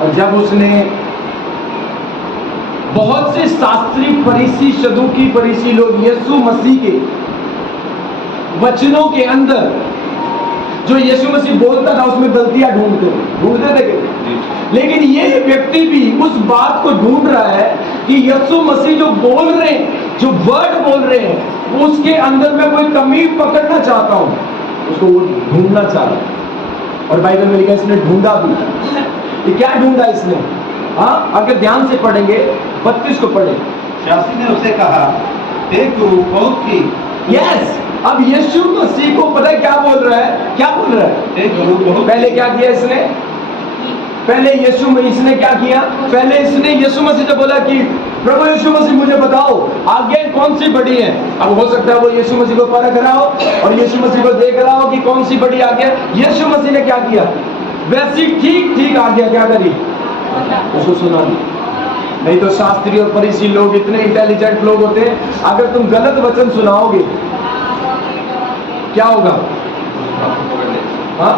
और जब उसने बहुत से शास्त्री फरीसी सदूकी फरीसी लोग यीशु मसीह के वचनों के अंदर जो यीशु मसीह बोलता था उसमें गलतियां ढूंढते थे, लेकिन ये व्यक्ति भी उस बात को ढूंढ रहा है कि यीशु मसीह जो बोल रहे हैं, जो वर्ड बोल रहे हैं, उसके अंदर मैं कोई कमी पकड़ना चाहता हूं, उसको वो ढूंढना चाह रहा है। और बाइबल में लिखा इसने ढूंढा भी। ये क्या ढूंढा इसने? हाँ, अगर ध्यान से पढ़ेंगे 32 को पढ़े। शास्त्री ने उसे कहा हे गुरु बहुत ही। यस, अब यीशु मसीह को पता है क्या बोल रहा है, क्या बोल रहा है? हे गुरु बहुत। पहले क्या किया इसने? पहले इसने क्या किया? पहले इसने यीशु मसीह से बोला कि प्रभु यीशु मसीह मुझे बताओ आज्ञाएं कौन सी बड़ी है। अब हो सकता है वो यीशु मसीह को परख रहा हो और यीशु मसीह को देख रहा हो कि कौन सी बड़ी आज्ञा। यीशु मसीह ने क्या किया? वैसी ठीक ठीक आज्ञा क्या करी? उसको सुना दी। नहीं तो शास्त्री और फरीसी लोग इतने इंटेलिजेंट लोग होते हैं, अगर तुम गलत वचन सुनाओगे क्या होगा? हाँ,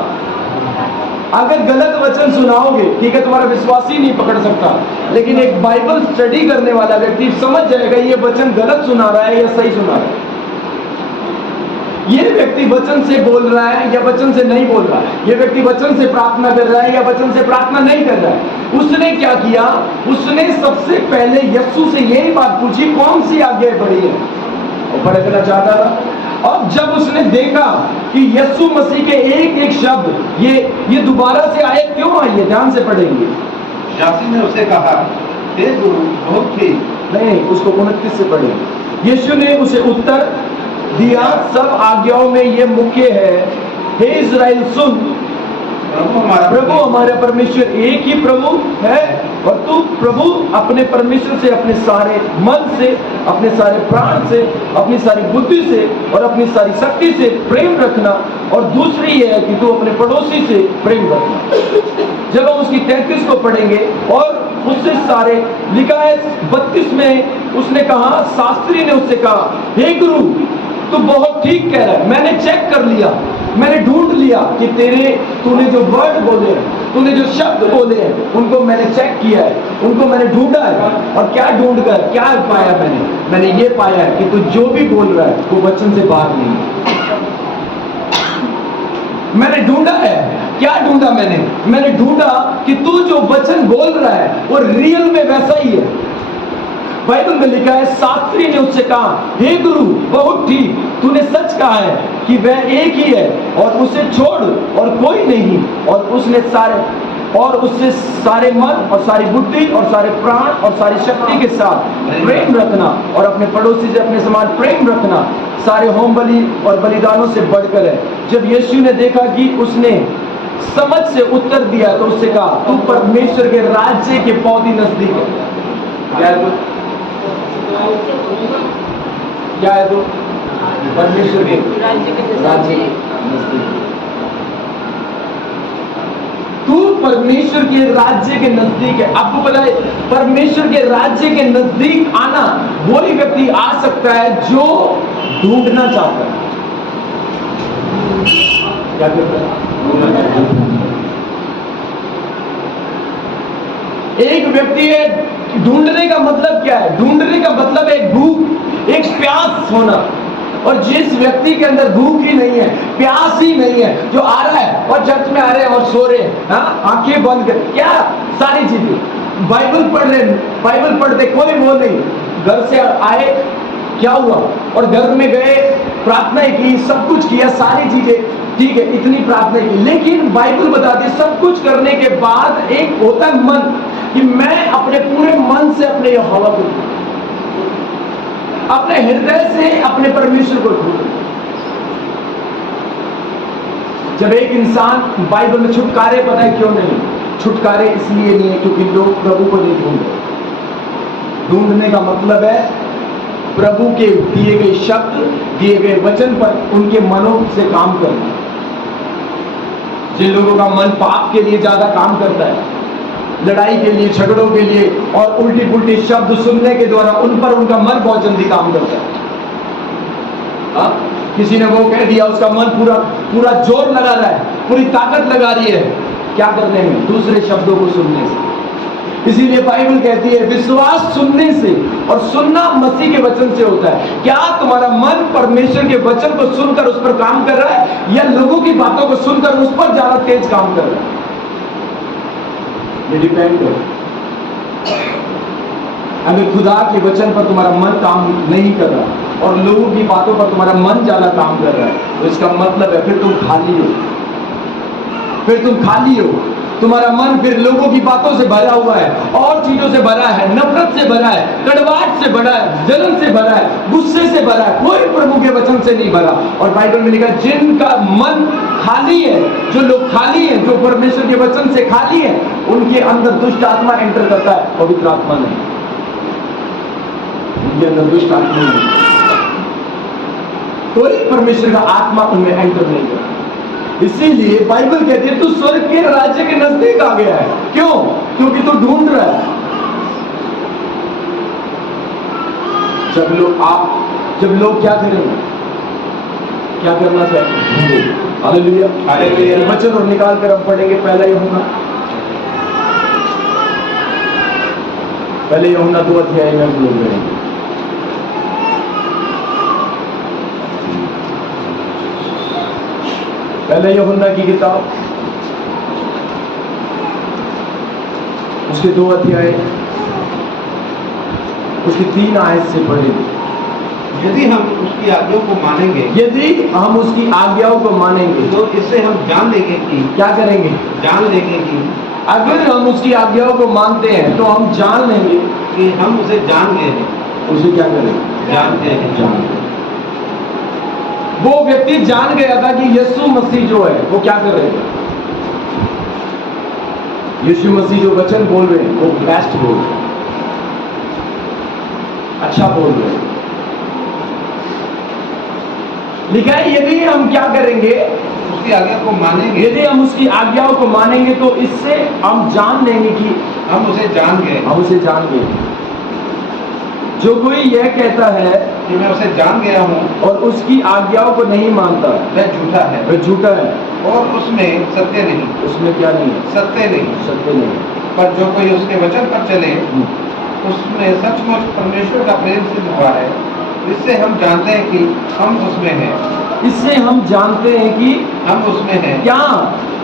अगर गलत वचन सुनाओगे ठीक है, तुम्हारा विश्वास ही नहीं पकड़ सकता, लेकिन एक बाइबल स्टडी करने वाला व्यक्ति समझ जाएगा ये वचन गलत सुना रहा है या सही सुना रहा है। ये व्यक्ति वचन से बोल रहा है या वचन से नहीं बोल रहा है, ये व्यक्ति वचन से प्रार्थना कर रहा है या वचन से प्रार्थना नहीं कर रहा है। उसने क्या किया? उसने सबसे पहले यीशु से यही बात पूछी कौन सी आज्ञा बड़ी है, और परखना चाहता था। और जब उसने देखा कि यीशु मसीह के एक एक शब्द ये दोबारा से आए, क्यों आई है? ध्यान से पढ़ेंगे। शास्त्री ने उसे कहा हे गुरु बहुत ठीक। नहीं, उसको 29 से पढ़े। यीशु ने उसे उत्तर दिया सब आज्ञाओं में ये मुख्य है, हे इस्राएल सुन, प्रभु हमारा परमेश्वर एक ही प्रभु है, और तू प्रभु अपने परमेश्वर से अपने सारे मन से, अपने सारे प्राण से, अपनी सारी बुद्धि से और अपनी सारी शक्ति से प्रेम रखना, और दूसरी ये है कि तू अपने पड़ोसी से प्रेम रखना। जब हम उसकी 33 को पढ़ेंगे और उससे सारे लिखा है 32 में उसने कहा, शास्त्री ने उससे कहा हे गुरु तू बहुत ठीक कह रहा है, मैंने चेक कर लिया, मैंने ढूंढ लिया कि तूने जो वर्ड बोले हैं, तूने जो शब्द बोले हैं, उनको मैंने चेक किया है, उनको मैंने ढूंढा है। और क्या ढूंढ कर क्या पाया? मैंने ये पाया है कि तू जो भी बोल रहा है वो वचन से बात नहीं है। मैंने ढूंढा है, क्या ढूंढा? मैंने ढूंढा कि तू जो वचन बोल रहा है वो रियल में वैसा ही है। बाइबल में लिखा है शास्त्री ने उससे कहा हे गुरु बहुत ठीक, तूने सच कहा है कि वह एक ही है और उसे छोड़ और कोई नहीं, और उससे सारे मन और सारी बुद्धि और सारे प्राण और सारी शक्ति के साथ प्रेम रखना, और अपने पड़ोसी से अपने समान प्रेम रखना सारे होम बलि और बलिदानों से बढ़कर है। जब यीशु ने देखा कि उसने समझ से उत्तर दिया तो उससे कहा तू परमेश्वर के राज्य के बहुत ही नजदीक है। क्या है? तो परमेश्वर के राज्य के नजदीक, तू परमेश्वर के राज्य के नजदीक है। आपको पता है परमेश्वर के राज्य के नजदीक आना वही व्यक्ति आ सकता है जो ढूंढना चाहता है। क्या करता है? एक व्यक्ति है, ढूंढने का मतलब क्या है? ढूंढने का मतलब एक भूख, एक प्यास होना। और जिस व्यक्ति के अंदर भूख ही नहीं है, प्यास ही नहीं है, जो आ रहा है और चर्च में आ रहे हैं और सो रहे हैं, आंखें बंद कर, क्या सारी चीजें बाइबल पढ़ रहे, बाइबल पढ़ते कोई वो नहीं, घर से आए क्या हुआ और घर में गए प्रार्थना की, सब कुछ किया, सारी चीजें ठीक है, इतनी प्रार्थना की, लेकिन बाइबल बताती है सब कुछ करने के बाद एक होता है मन, कि मैं अपने पूरे मन से अपने यहोवा को, अपने हृदय से अपने परमेश्वर को ढूंढूं। जब एक इंसान, बाइबल में छुटकारे पता है क्यों नहीं, छुटकारे इसलिए नहीं है क्योंकि लोग प्रभु को नहीं ढूंढते। ढूंढने का मतलब है प्रभु के दिए गए शब्द, दिए गए वचन पर उनके मनों से काम करना। जिन लोगों का मन पाप के लिए ज्यादा काम करता है, लड़ाई के लिए, झगड़ों के लिए और उल्टी पुल्टी शब्द सुनने के द्वारा उन पर उनका मन बहुत जल्दी काम करता है। किसी ने वो कह दिया, उसका मन पूरा जोर लगा रहा है, पूरी ताकत लगा रही है, क्या करने में, दूसरे शब्दों को सुनने से। इसीलिए बाइबल कहती है विश्वास सुनने से, और सुनना मसीह के वचन से होता है। क्या तुम्हारा मन परमेश्वर के वचन को सुनकर उस पर काम कर रहा है, या लोगों की बातों को सुनकर उस पर ज्यादा तेज काम कर रहा है? ये डिपेंड है। अगर खुदा के वचन पर तुम्हारा मन काम नहीं कर रहा और लोगों की बातों पर तुम्हारा मन ज्यादा काम कर रहा है, तो इसका मतलब है फिर तुम खाली हो, फिर तुम खाली हो। तुम्हारा मन फिर लोगों की बातों से भरा हुआ है, और चीजों से भरा है, नफरत से भरा है, कड़वाहट से भरा है, जलन से भरा है, गुस्से से भरा है, कोई प्रभु के वचन से नहीं भरा। और बाइबल में लिखा जिनका मन खाली है, जो लोग खाली हैं, जो परमेश्वर के वचन से खाली है, उनके अंदर दुष्ट आत्मा एंटर करता है, पवित्र आत्मा नहीं। उनके अंदर दुष्ट आत्मा नहीं, कोई परमेश्वर का आत्मा उनमें एंटर नहीं करता। इसीलिए बाइबल कहती है तू स्वर्ग के राज्य के नजदीक आ गया है। क्यों? क्योंकि तू ढूंढ रहा है। जब लोग क्या करेंगे, क्या करना चाहिए? Hallelujah, hallelujah. वचन और निकाल कर हम पढ़ेंगे। पहला यूहन्ना 2 अध्याय में हम लोग पढ़ेंगे। पहले यूहन्ना की किताब, उसके 2 अध्याय, उसकी 3 आयत से पढ़े। यदि हम उसकी आज्ञाओं को मानेंगे, यदि हम उसकी आज्ञाओं को मानेंगे, तो इससे हम जान लेंगे कि, क्या करेंगे? जान लेंगे कि, अगर हम उसकी आज्ञाओं को मानते हैं तो हम जान लेंगे कि हम उसे जान गए हैं। उसे क्या करेंगे? जान गए हैं। जान गए। वो व्यक्ति जान गया था कि यीशु मसीह जो है वो क्या कर रहे थे। यीशु मसीह जो वचन बोल रहे हैं वो बेस्ट बोल रहे हैं, अच्छा बोल रहे हैं। लिखा है यदि हम क्या करेंगे? उसकी आज्ञा को मानेंगे। यदि हम उसकी आज्ञाओं को मानेंगे तो इससे हम जान लेंगे कि हम उसे जान गए। हम उसे जान गए। जो कोई यह कहता है कि मैं उसे जान गया हूँ और उसकी आज्ञाओं को नहीं मानता, वह झूठा है, वह झूठा है, और उसमें सत्य नहीं। उसमें क्या नहीं है? सत्य नहीं। सत्य नहीं। पर जो कोई उसके वचन पर चले, उसमें सचमुच परमेश्वर का प्रेम सिद्ध हुआ है। इससे हम जानते हैं कि हम उसमें हैं। इससे हम जानते हैं कि हम उसमें हैं। क्या?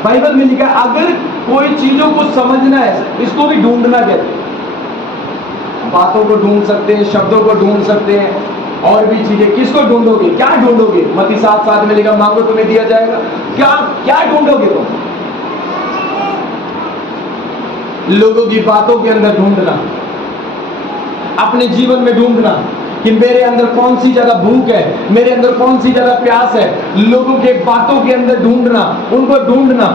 बाइबल में लिखा है अगर कोई चीजों को समझना है, इसको भी ढूंढना कहते हैं। बातों को ढूंढ सकते हैं, शब्दों को ढूंढ सकते हैं, और भी चीजें। किसको ढूंढोगे? क्या ढूंढोगे? मत्ती 7:7 में लिखा मांगो तुम्हें दिया जाएगा। क्या ढूंढोगे तुम? लोगों की बातों के अंदर ढूंढना, अपने जीवन में ढूंढना कि मेरे अंदर कौन सी ज्यादा भूख है, मेरे अंदर कौन सी ज्यादा प्यास है। लोगों के बातों के अंदर ढूंढना, उनको ढूंढना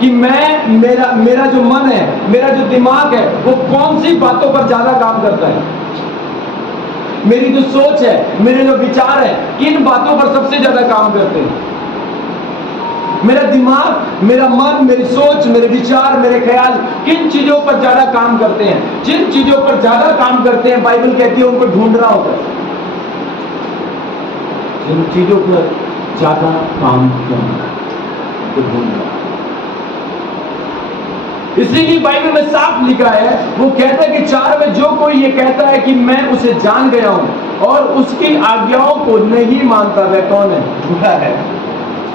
कि मेरा जो मन है, मेरा जो दिमाग है, वो कौन सी बातों पर ज्यादा काम करता है। मेरी जो सोच है, मेरे जो विचार है, किन बातों पर सबसे ज्यादा काम करते हैं। मेरा दिमाग, मेरा मन, मेरी सोच, मेरे विचार, मेरे ख्याल किन चीजों पर ज्यादा काम करते हैं। जिन चीजों पर ज्यादा काम करते हैं बाइबल कहती है उनको ढूंढना होता है। जिन चीजों पर ज्यादा काम करना, उनको ढूंढना। इसीलिए बाइबल में साफ लिखा है, वो कहता है कि 4 में जो कोई ये कहता है कि मैं उसे जान गया हूं और उसकी आज्ञाओं को नहीं मानता, वह कौन है? झूठा है,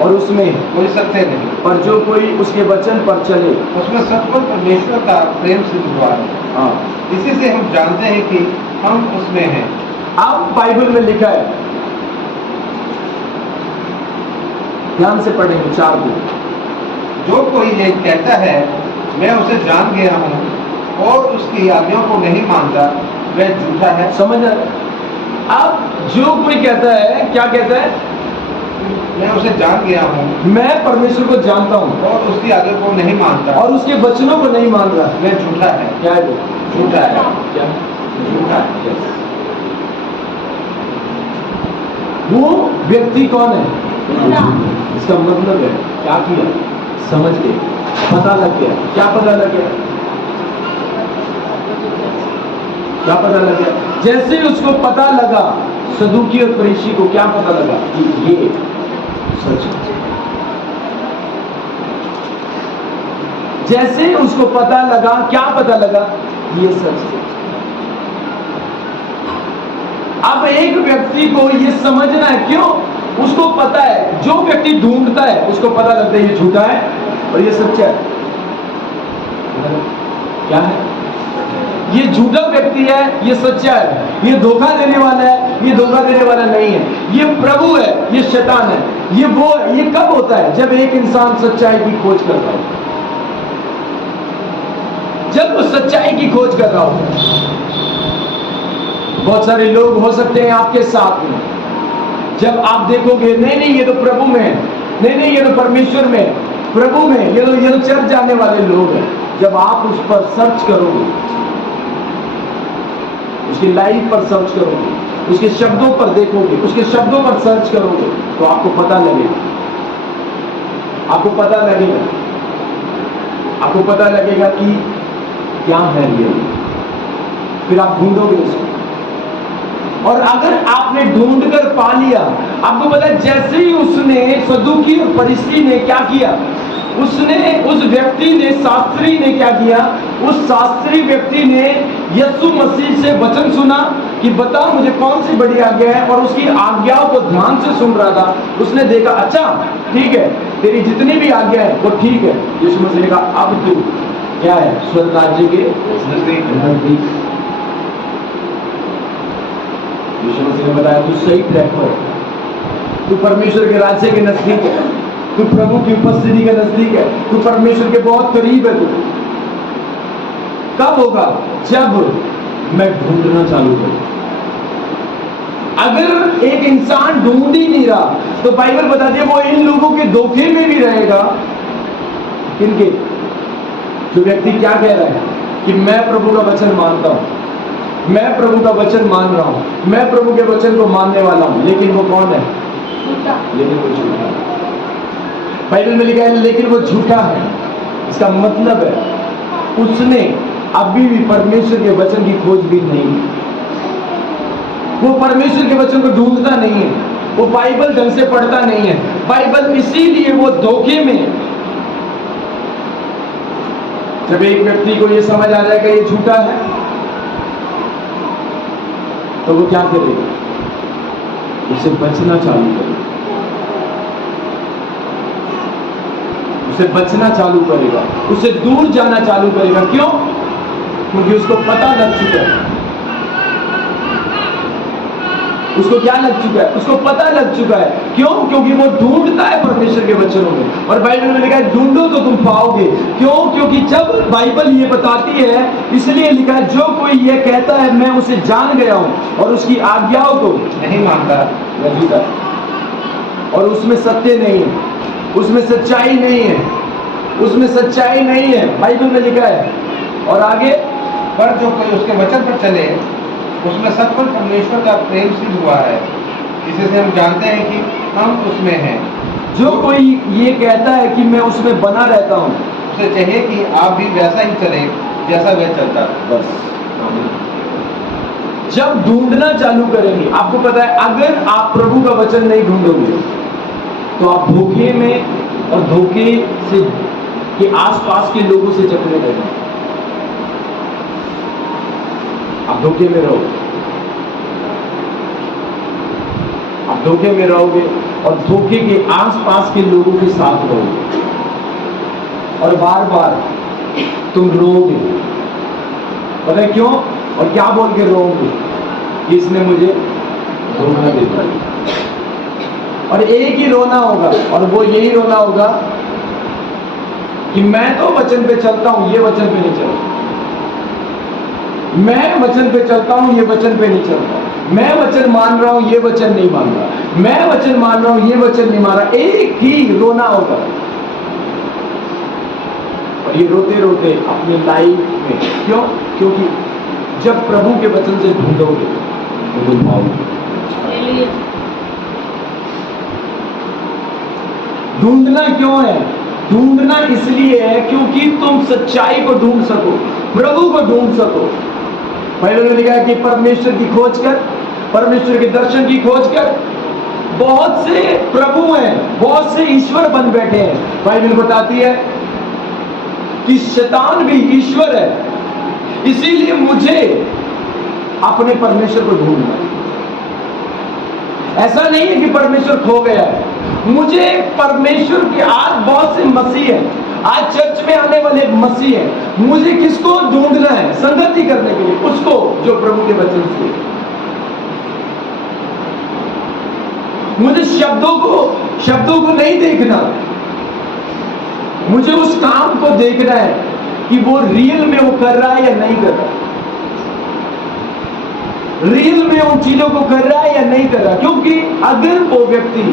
और उसमें कोई सत्य नहीं। पर जो कोई उसके वचन पर चले, उसमें सचमुच परमेश्वर का प्रेम सिद्ध हुआ है। हाँ, इसी से हम जानते हैं कि हम उसमें हैं। अब बाइबल में लिखा है ध्यान से पढ़ेंगे 4 को। जो कोई ये कहता है मैं उसे जान गया हूँ और उसकी आज्ञाओं को नहीं मानता वह झूठा है। समझ आ रहा है? अब जो कोई कहता है, क्या कहता है? मैं उसे जान गया हूँ मैं परमेश्वर को जानता हूँ और उसकी आज्ञा को नहीं मानता और उसके वचनों को नहीं मान रहा, वह झूठा है। क्या है वो? झूठा है। क्या? झूठा है। Yes. वो व्यक्ति कौन है? इसका मतलब है क्या किया? समझ गए, पता लग गया। क्या पता लग गया? क्या पता लग गया? जैसे ही उसको पता लगा, सदूकी और फरीसी को क्या पता लगा कि ये सच है। जैसे उसको पता लगा, क्या पता लगा? ये सच है। अब एक व्यक्ति को ये समझना है, क्यों? उसको पता है, जो व्यक्ति ढूंढता है उसको पता लगता है ये झूठा है और ये सच्चा है। क्या है? ये झूठा व्यक्ति है, ये सच्चा है। ये धोखा देने वाला है, ये धोखा देने वाला नहीं है। ये प्रभु है, ये शैतान है। ये वो है। ये कब होता है? जब एक इंसान सच्चाई की खोज करता है। जब वो सच्चाई की खोज कर रहा हो। बहुत सारे लोग हो सकते हैं आपके साथ में, जब आप देखोगे नहीं नहीं ये तो प्रभु में है, नहीं नहीं ये तो परमेश्वर में है, प्रभु में, ये तो चर्च जाने वाले लोग हैं। जब आप उस पर सर्च करोगे, उसकी लाइफ पर सर्च करोगे, उसके शब्दों पर देखोगे, उसके शब्दों पर सर्च करोगे, तो आपको पता लगेगा, आपको पता लगेगा, आपको पता लगेगा कि क्या है ये। फिर आप ढूंढोगे उसको, और अगर आपने ढूंढकर पा लिया, आपको पता है जैसे ही उसने, सदूकी और फरीसी ने क्या किया, उसने, उस व्यक्ति ने, शास्त्री ने क्या किया? उस शास्त्री व्यक्ति ने यीशु मसीह से वचन सुना कि बता मुझे कौन सी बड़ी आज्ञा है, और उसकी आज्ञाओं को ध्यान से सुन रहा था। उसने देखा अच्छा ठीक है, तेरी जितनी भी आज्ञा है वो ठीक है। यीशु मसीह ने कहा अब तू क्या है? स्वर्ग राज्य के नजदीक। यीशु मसीह ने बताया तू सही ट्रैक पर, तू परमेश्वर के राज्य के नजदीक है, तू प्रभु की उपस्थिति के नजदीक है, तू परमेश्वर के बहुत करीब है। तू कब होगा? जब मैं ढूंढना चालू करूं। अगर एक इंसान ढूंढ ही नहीं रहा, तो बाइबल बताती है वो इन लोगों के धोखे में भी रहेगा। किनके? जो व्यक्ति क्या कह रहा है कि मैं प्रभु का वचन मानता हूं, मैं प्रभु का वचन मान रहा हूं, मैं प्रभु के वचन को मानने वाला हूं, लेकिन वो कौन है? लेकिन वो झूठा है। बाइबल में लिखा है लेकिन वो झूठा है। इसका मतलब है उसने अभी भी परमेश्वर के वचन की खोजबीन नहीं की। वो परमेश्वर के वचन को ढूंढता नहीं है, वो बाइबल ढंग से पढ़ता नहीं है। बाइबल इसीलिए वो धोखे में है। जब एक व्यक्ति को ये समझ आ जाएगा ये झूठा है, तो वो क्या करेगा? उसे बचना चालू करेगा, उसे बचना चालू करेगा, उसे दूर जाना चालू करेगा। क्यों? क्योंकि उसको पता लग चुका है। उसको क्या लग चुका है? उसको पता लग चुका है। क्यों? क्योंकि वो ढूंढता है परमेश्वर के वचनों में, और बाइबल में लिखा है ढूंढो तो तुम पाओगे। क्यों? क्योंकि जब बाइबल ये बताती है, इसलिए लिखा है जो कोई ये कहता है मैं उसे जान गया हूं और उसकी आज्ञाओं को नहीं मानता वह झूठा है, और उसमें सत्य नहीं है, उसमें सच्चाई नहीं है, उसमें सच्चाई नहीं है। बाइबल में लिखा है। और आगे, पर जो कोई उसके वचन पर चले उसमें सचमुच परमेश्वर का प्रेम सिद्ध हुआ है, इसी से हम जानते हैं कि हम उसमें हैं। जो कोई ये कहता है कि मैं उसमें बना रहता हूं, उसे चाहिए कि आप भी वैसा ही चले जैसा वह चलता। बस जब ढूंढना चालू करेंगे, आपको पता है अगर आप प्रभु का वचन नहीं ढूंढोगे तो आप धोखे में और धोखे से के आसपास के लोगों से जकड़े रहेंगे। आप धोखे में रहोगे, आप धोखे में रहोगे और धोखे के आसपास के लोगों के साथ रहोगे, और बार बार तुम रोओगे। पता है क्यों और क्या बोल के रोओगे? इसने मुझे धोखा दे दिया, और एक ही रोना होगा, और वो यही रोना होगा कि मैं तो वचन पे चलता हूं, ये वचन पे नहीं चलता। मैं वचन पे चलता हूं, ये वचन पे नहीं चलता। मैं वचन मान रहा हूं, ये वचन नहीं मान रहा। मैं वचन मान रहा हूं, ये वचन नहीं मान रहा। एक ही रोना होगा। और ये रोते रोते अपनी लाइफ में, क्यों? क्योंकि जब प्रभु के वचन से ढूंढोगे तो तुम पाओगे। ढूंढना क्यों है? ढूंढना इसलिए है क्योंकि तुम सच्चाई को ढूंढ सको, प्रभु को ढूंढ सको। बाइबल में लिखा है कि परमेश्वर की खोज कर, परमेश्वर के दर्शन की खोज कर। बहुत से प्रभु हैं, बहुत से ईश्वर बन बैठे हैं। बाइबल बताती है कि शैतान भी ईश्वर है, इसीलिए मुझे अपने परमेश्वर को ढूंढना है। ऐसा नहीं है कि परमेश्वर खो गया है। मुझे परमेश्वर के, आज बहुत से मसीह हैं, आज चर्च में आने वाले मसीह हैं, मुझे किसको ढूंढना है संगति करने के लिए? उसको जो प्रभु के वचन से। मुझे शब्दों को नहीं देखना, मुझे उस काम को देखना है कि वो रियल में वो कर रहा है या नहीं कर रहा, रियल में उन चीजों को कर रहा है या नहीं कर रहा। क्योंकि अगर वो व्यक्ति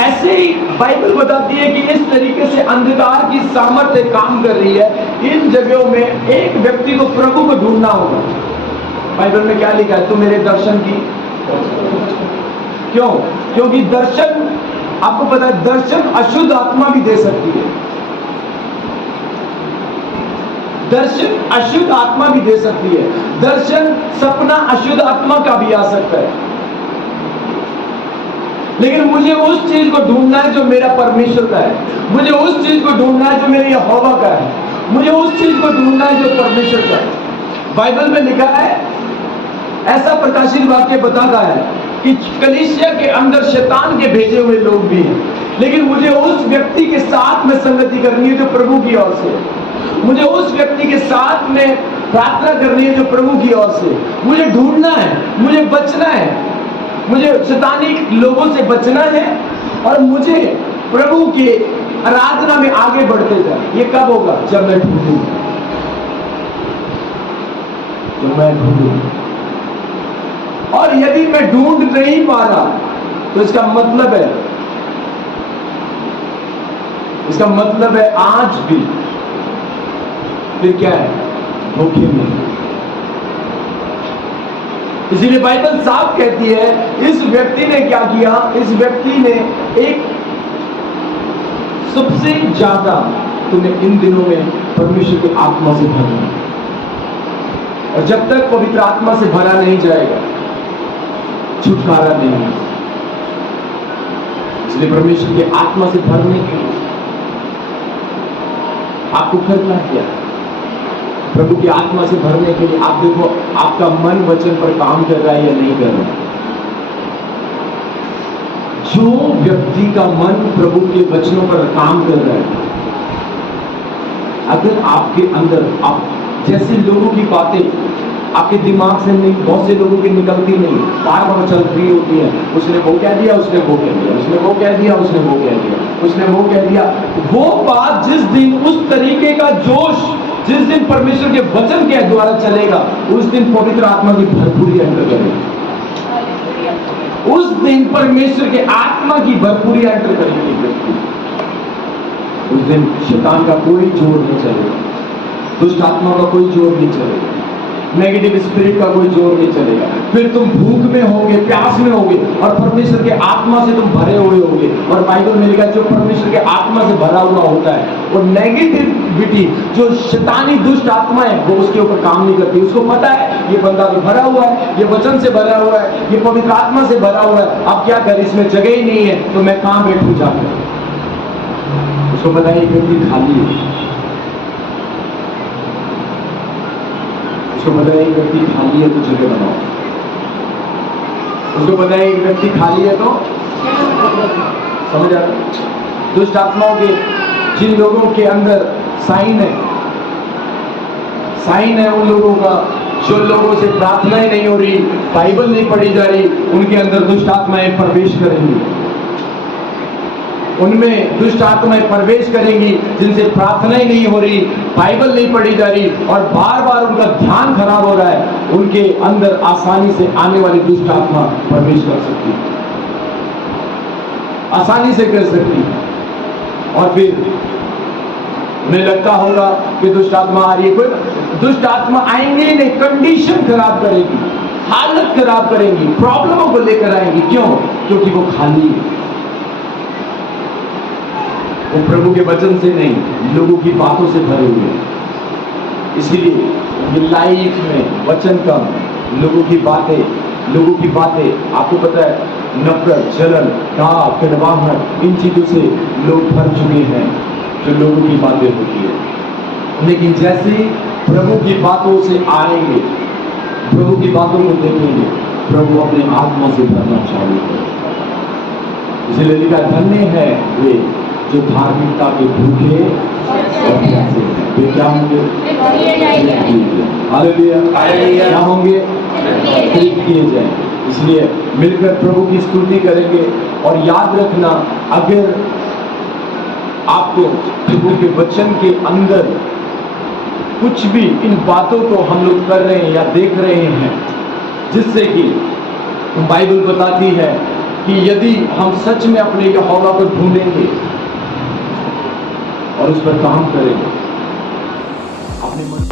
ऐसे ही, बाइबल बताती है कि इस तरीके से अंधकार की सामर्थ्य काम कर रही है, इन जगहों में एक व्यक्ति को प्रभु को ढूंढना होगा। बाइबल में क्या लिखा है? तुम मेरे दर्शन की। क्यों? क्योंकि दर्शन, आपको पता है, दर्शन अशुद्ध आत्मा भी दे सकती है। दर्शन अशुद्ध आत्मा भी दे सकती है। दर्शन, सपना अशुद्ध आत्मा का भी आ सकता है। लेकिन मुझे उस चीज को ढूंढना है जो मेरा परमेश्वर का है। मुझे उस चीज को ढूंढना है जो मेरे यहोवा का है। मुझे उस चीज को ढूंढना है जो परमेश्वर का है। बाइबल में लिखा है, ऐसा प्रकाशित वाक्य बताता है कि कलीसिया के अंदर शैतान के भेजे हुए लोग भी हैं, लेकिन मुझे उस व्यक्ति के साथ में संगति करनी है जो प्रभु की ओर से। मुझे उस व्यक्ति के साथ में प्रार्थना करनी है जो प्रभु की ओर से। मुझे ढूंढना है, मुझे बचना है, मुझे शैतानी लोगों से बचना है, और मुझे प्रभु की आराधना में आगे बढ़ते जाए। ये कब होगा? जब मैं ढूंढूं, जब मैं ढूंढूं। और यदि मैं ढूंढ नहीं पा रहा तो इसका मतलब है आज भी फिर क्या है? धोखे में। इसीलिए बाइबल साफ कहती है, इस व्यक्ति ने क्या किया? इस व्यक्ति ने एक सबसे ज्यादा तुम्हें इन दिनों में परमेश्वर की आत्मा से भरना, और जब तक पवित्र आत्मा से भरा नहीं जाएगा छुटकारा नहीं है। इसलिए परमेश्वर की आत्मा से भरने के लिए आपको करना क्या है? प्रभु की आत्मा से भरने के लिए आप देखो, आपका मन वचन पर काम कर रहा है या नहीं कर रहा है। जो व्यक्ति का मन प्रभु के वचनों पर काम कर रहा है, अगर आपके अंदर, आप जैसे लोगों की बातें आपके दिमाग से नहीं, बहुत से लोगों की निकलती नहीं, बार बार चल रही होती है। उसने वो कह दिया, उसने वो कह दिया, उसने वो कह दिया, उसने वो कह दिया, उसने वो कह दिया। वो बात जिस दिन, उस तरीके का जोश जिस दिन परमेश्वर के वचन के द्वारा चलेगा, उस दिन पवित्र आत्मा की भरपूरी एंटर करेगी। उस दिन परमेश्वर के आत्मा की भरपूरी एंटर करेगी व्यक्ति। उस दिन शैतान का कोई जोर नहीं चलेगा, दुष्ट आत्मा का कोई जोर नहीं चलेगा, नेगेटिव स्पिरिट का कोई जोर नहीं चलेगा। फिर तुम भूख में होगे, प्यास में होगे, और परमेश्वर के आत्मा से तुम भरे हुए होगे। और बाइबल में लिखा है, जो परमेश्वर के आत्मा से भरा हुआ होता है, और नेगेटिविटी, जो शैतानी दुष्ट आत्मा है, वो उसके ऊपर काम नहीं करती। उसको पता है ये बंदा भी भरा हुआ है, ये वचन से भरा हुआ है, ये पवित्र आत्मा से भरा हुआ है, अब क्या कर, इसमें जगह ही नहीं है, तो मैं कहां बैठूं जाकर। उसको पता है एक व्यक्ति खाली है, उसको पता है एक व्यक्ति खाली है तो जगह बनाओ। उसको पता है एक व्यक्ति खाली है तो समझ आ रहा। दुष्ट आत्माओं के, जिन लोगों के अंदर साइन है उन लोगों का जो लोगों से प्रार्थनाएं नहीं हो रही, बाइबल नहीं पढ़ी जा रही, उनके अंदर दुष्ट आत्माएं प्रवेश करेंगी। उनमें दुष्ट आत्माएं प्रवेश करेंगी जिनसे प्रार्थनाएं नहीं हो रही, बाइबल नहीं पढ़ी जा रही और बार बार उनका ध्यान खराब हो रहा है। उनके अंदर आसानी से आने वाली दुष्ट आत्मा प्रवेश कर सकती है, आसानी से कर सकती है। और फिर उन्हें लगता होगा कि दुष्ट आत्मा आ रही है, कोई दुष्ट आत्मा आएंगे ही नहीं, कंडीशन खराब करेगी, हालत खराब करेंगी, प्रॉब्लमों को लेकर आएंगी। क्यों? क्योंकि वो खाली है, वो प्रभु के वचन से नहीं, लोगों की बातों से भरे हुए हैं। इसीलिए ये लाइफ में वचन कम, लोगों की बातें, आपको पता है, नफरत, जलन, डाह, कड़वाहट, इन चीजों से लोग भर चुके हैं, जो लोगों की बातें होती है। लेकिन जैसे प्रभु की बातों से आएंगे, प्रभु की बातों को देखेंगे, प्रभु अपने आत्मा से भरना चालू करेगा। इसलिए लिखा, धन्य है वे जो धार्मिकता के भूखे और प्यासे हैं, वे क्या होंगे? हालेलुया, क्या होंगे? तृप्त किए जाएं। इसलिए मिलकर प्रभु की स्तुति करेंगे। और याद रखना, अगर आपको प्रभु के वचन के अंदर कुछ भी इन बातों को हम लोग कर रहे हैं या देख रहे हैं, जिससे कि बाइबल बताती है कि यदि हम सच में अपने यहोवा को ढूंढेंगे और उस पर काम करेंगे, अपने मन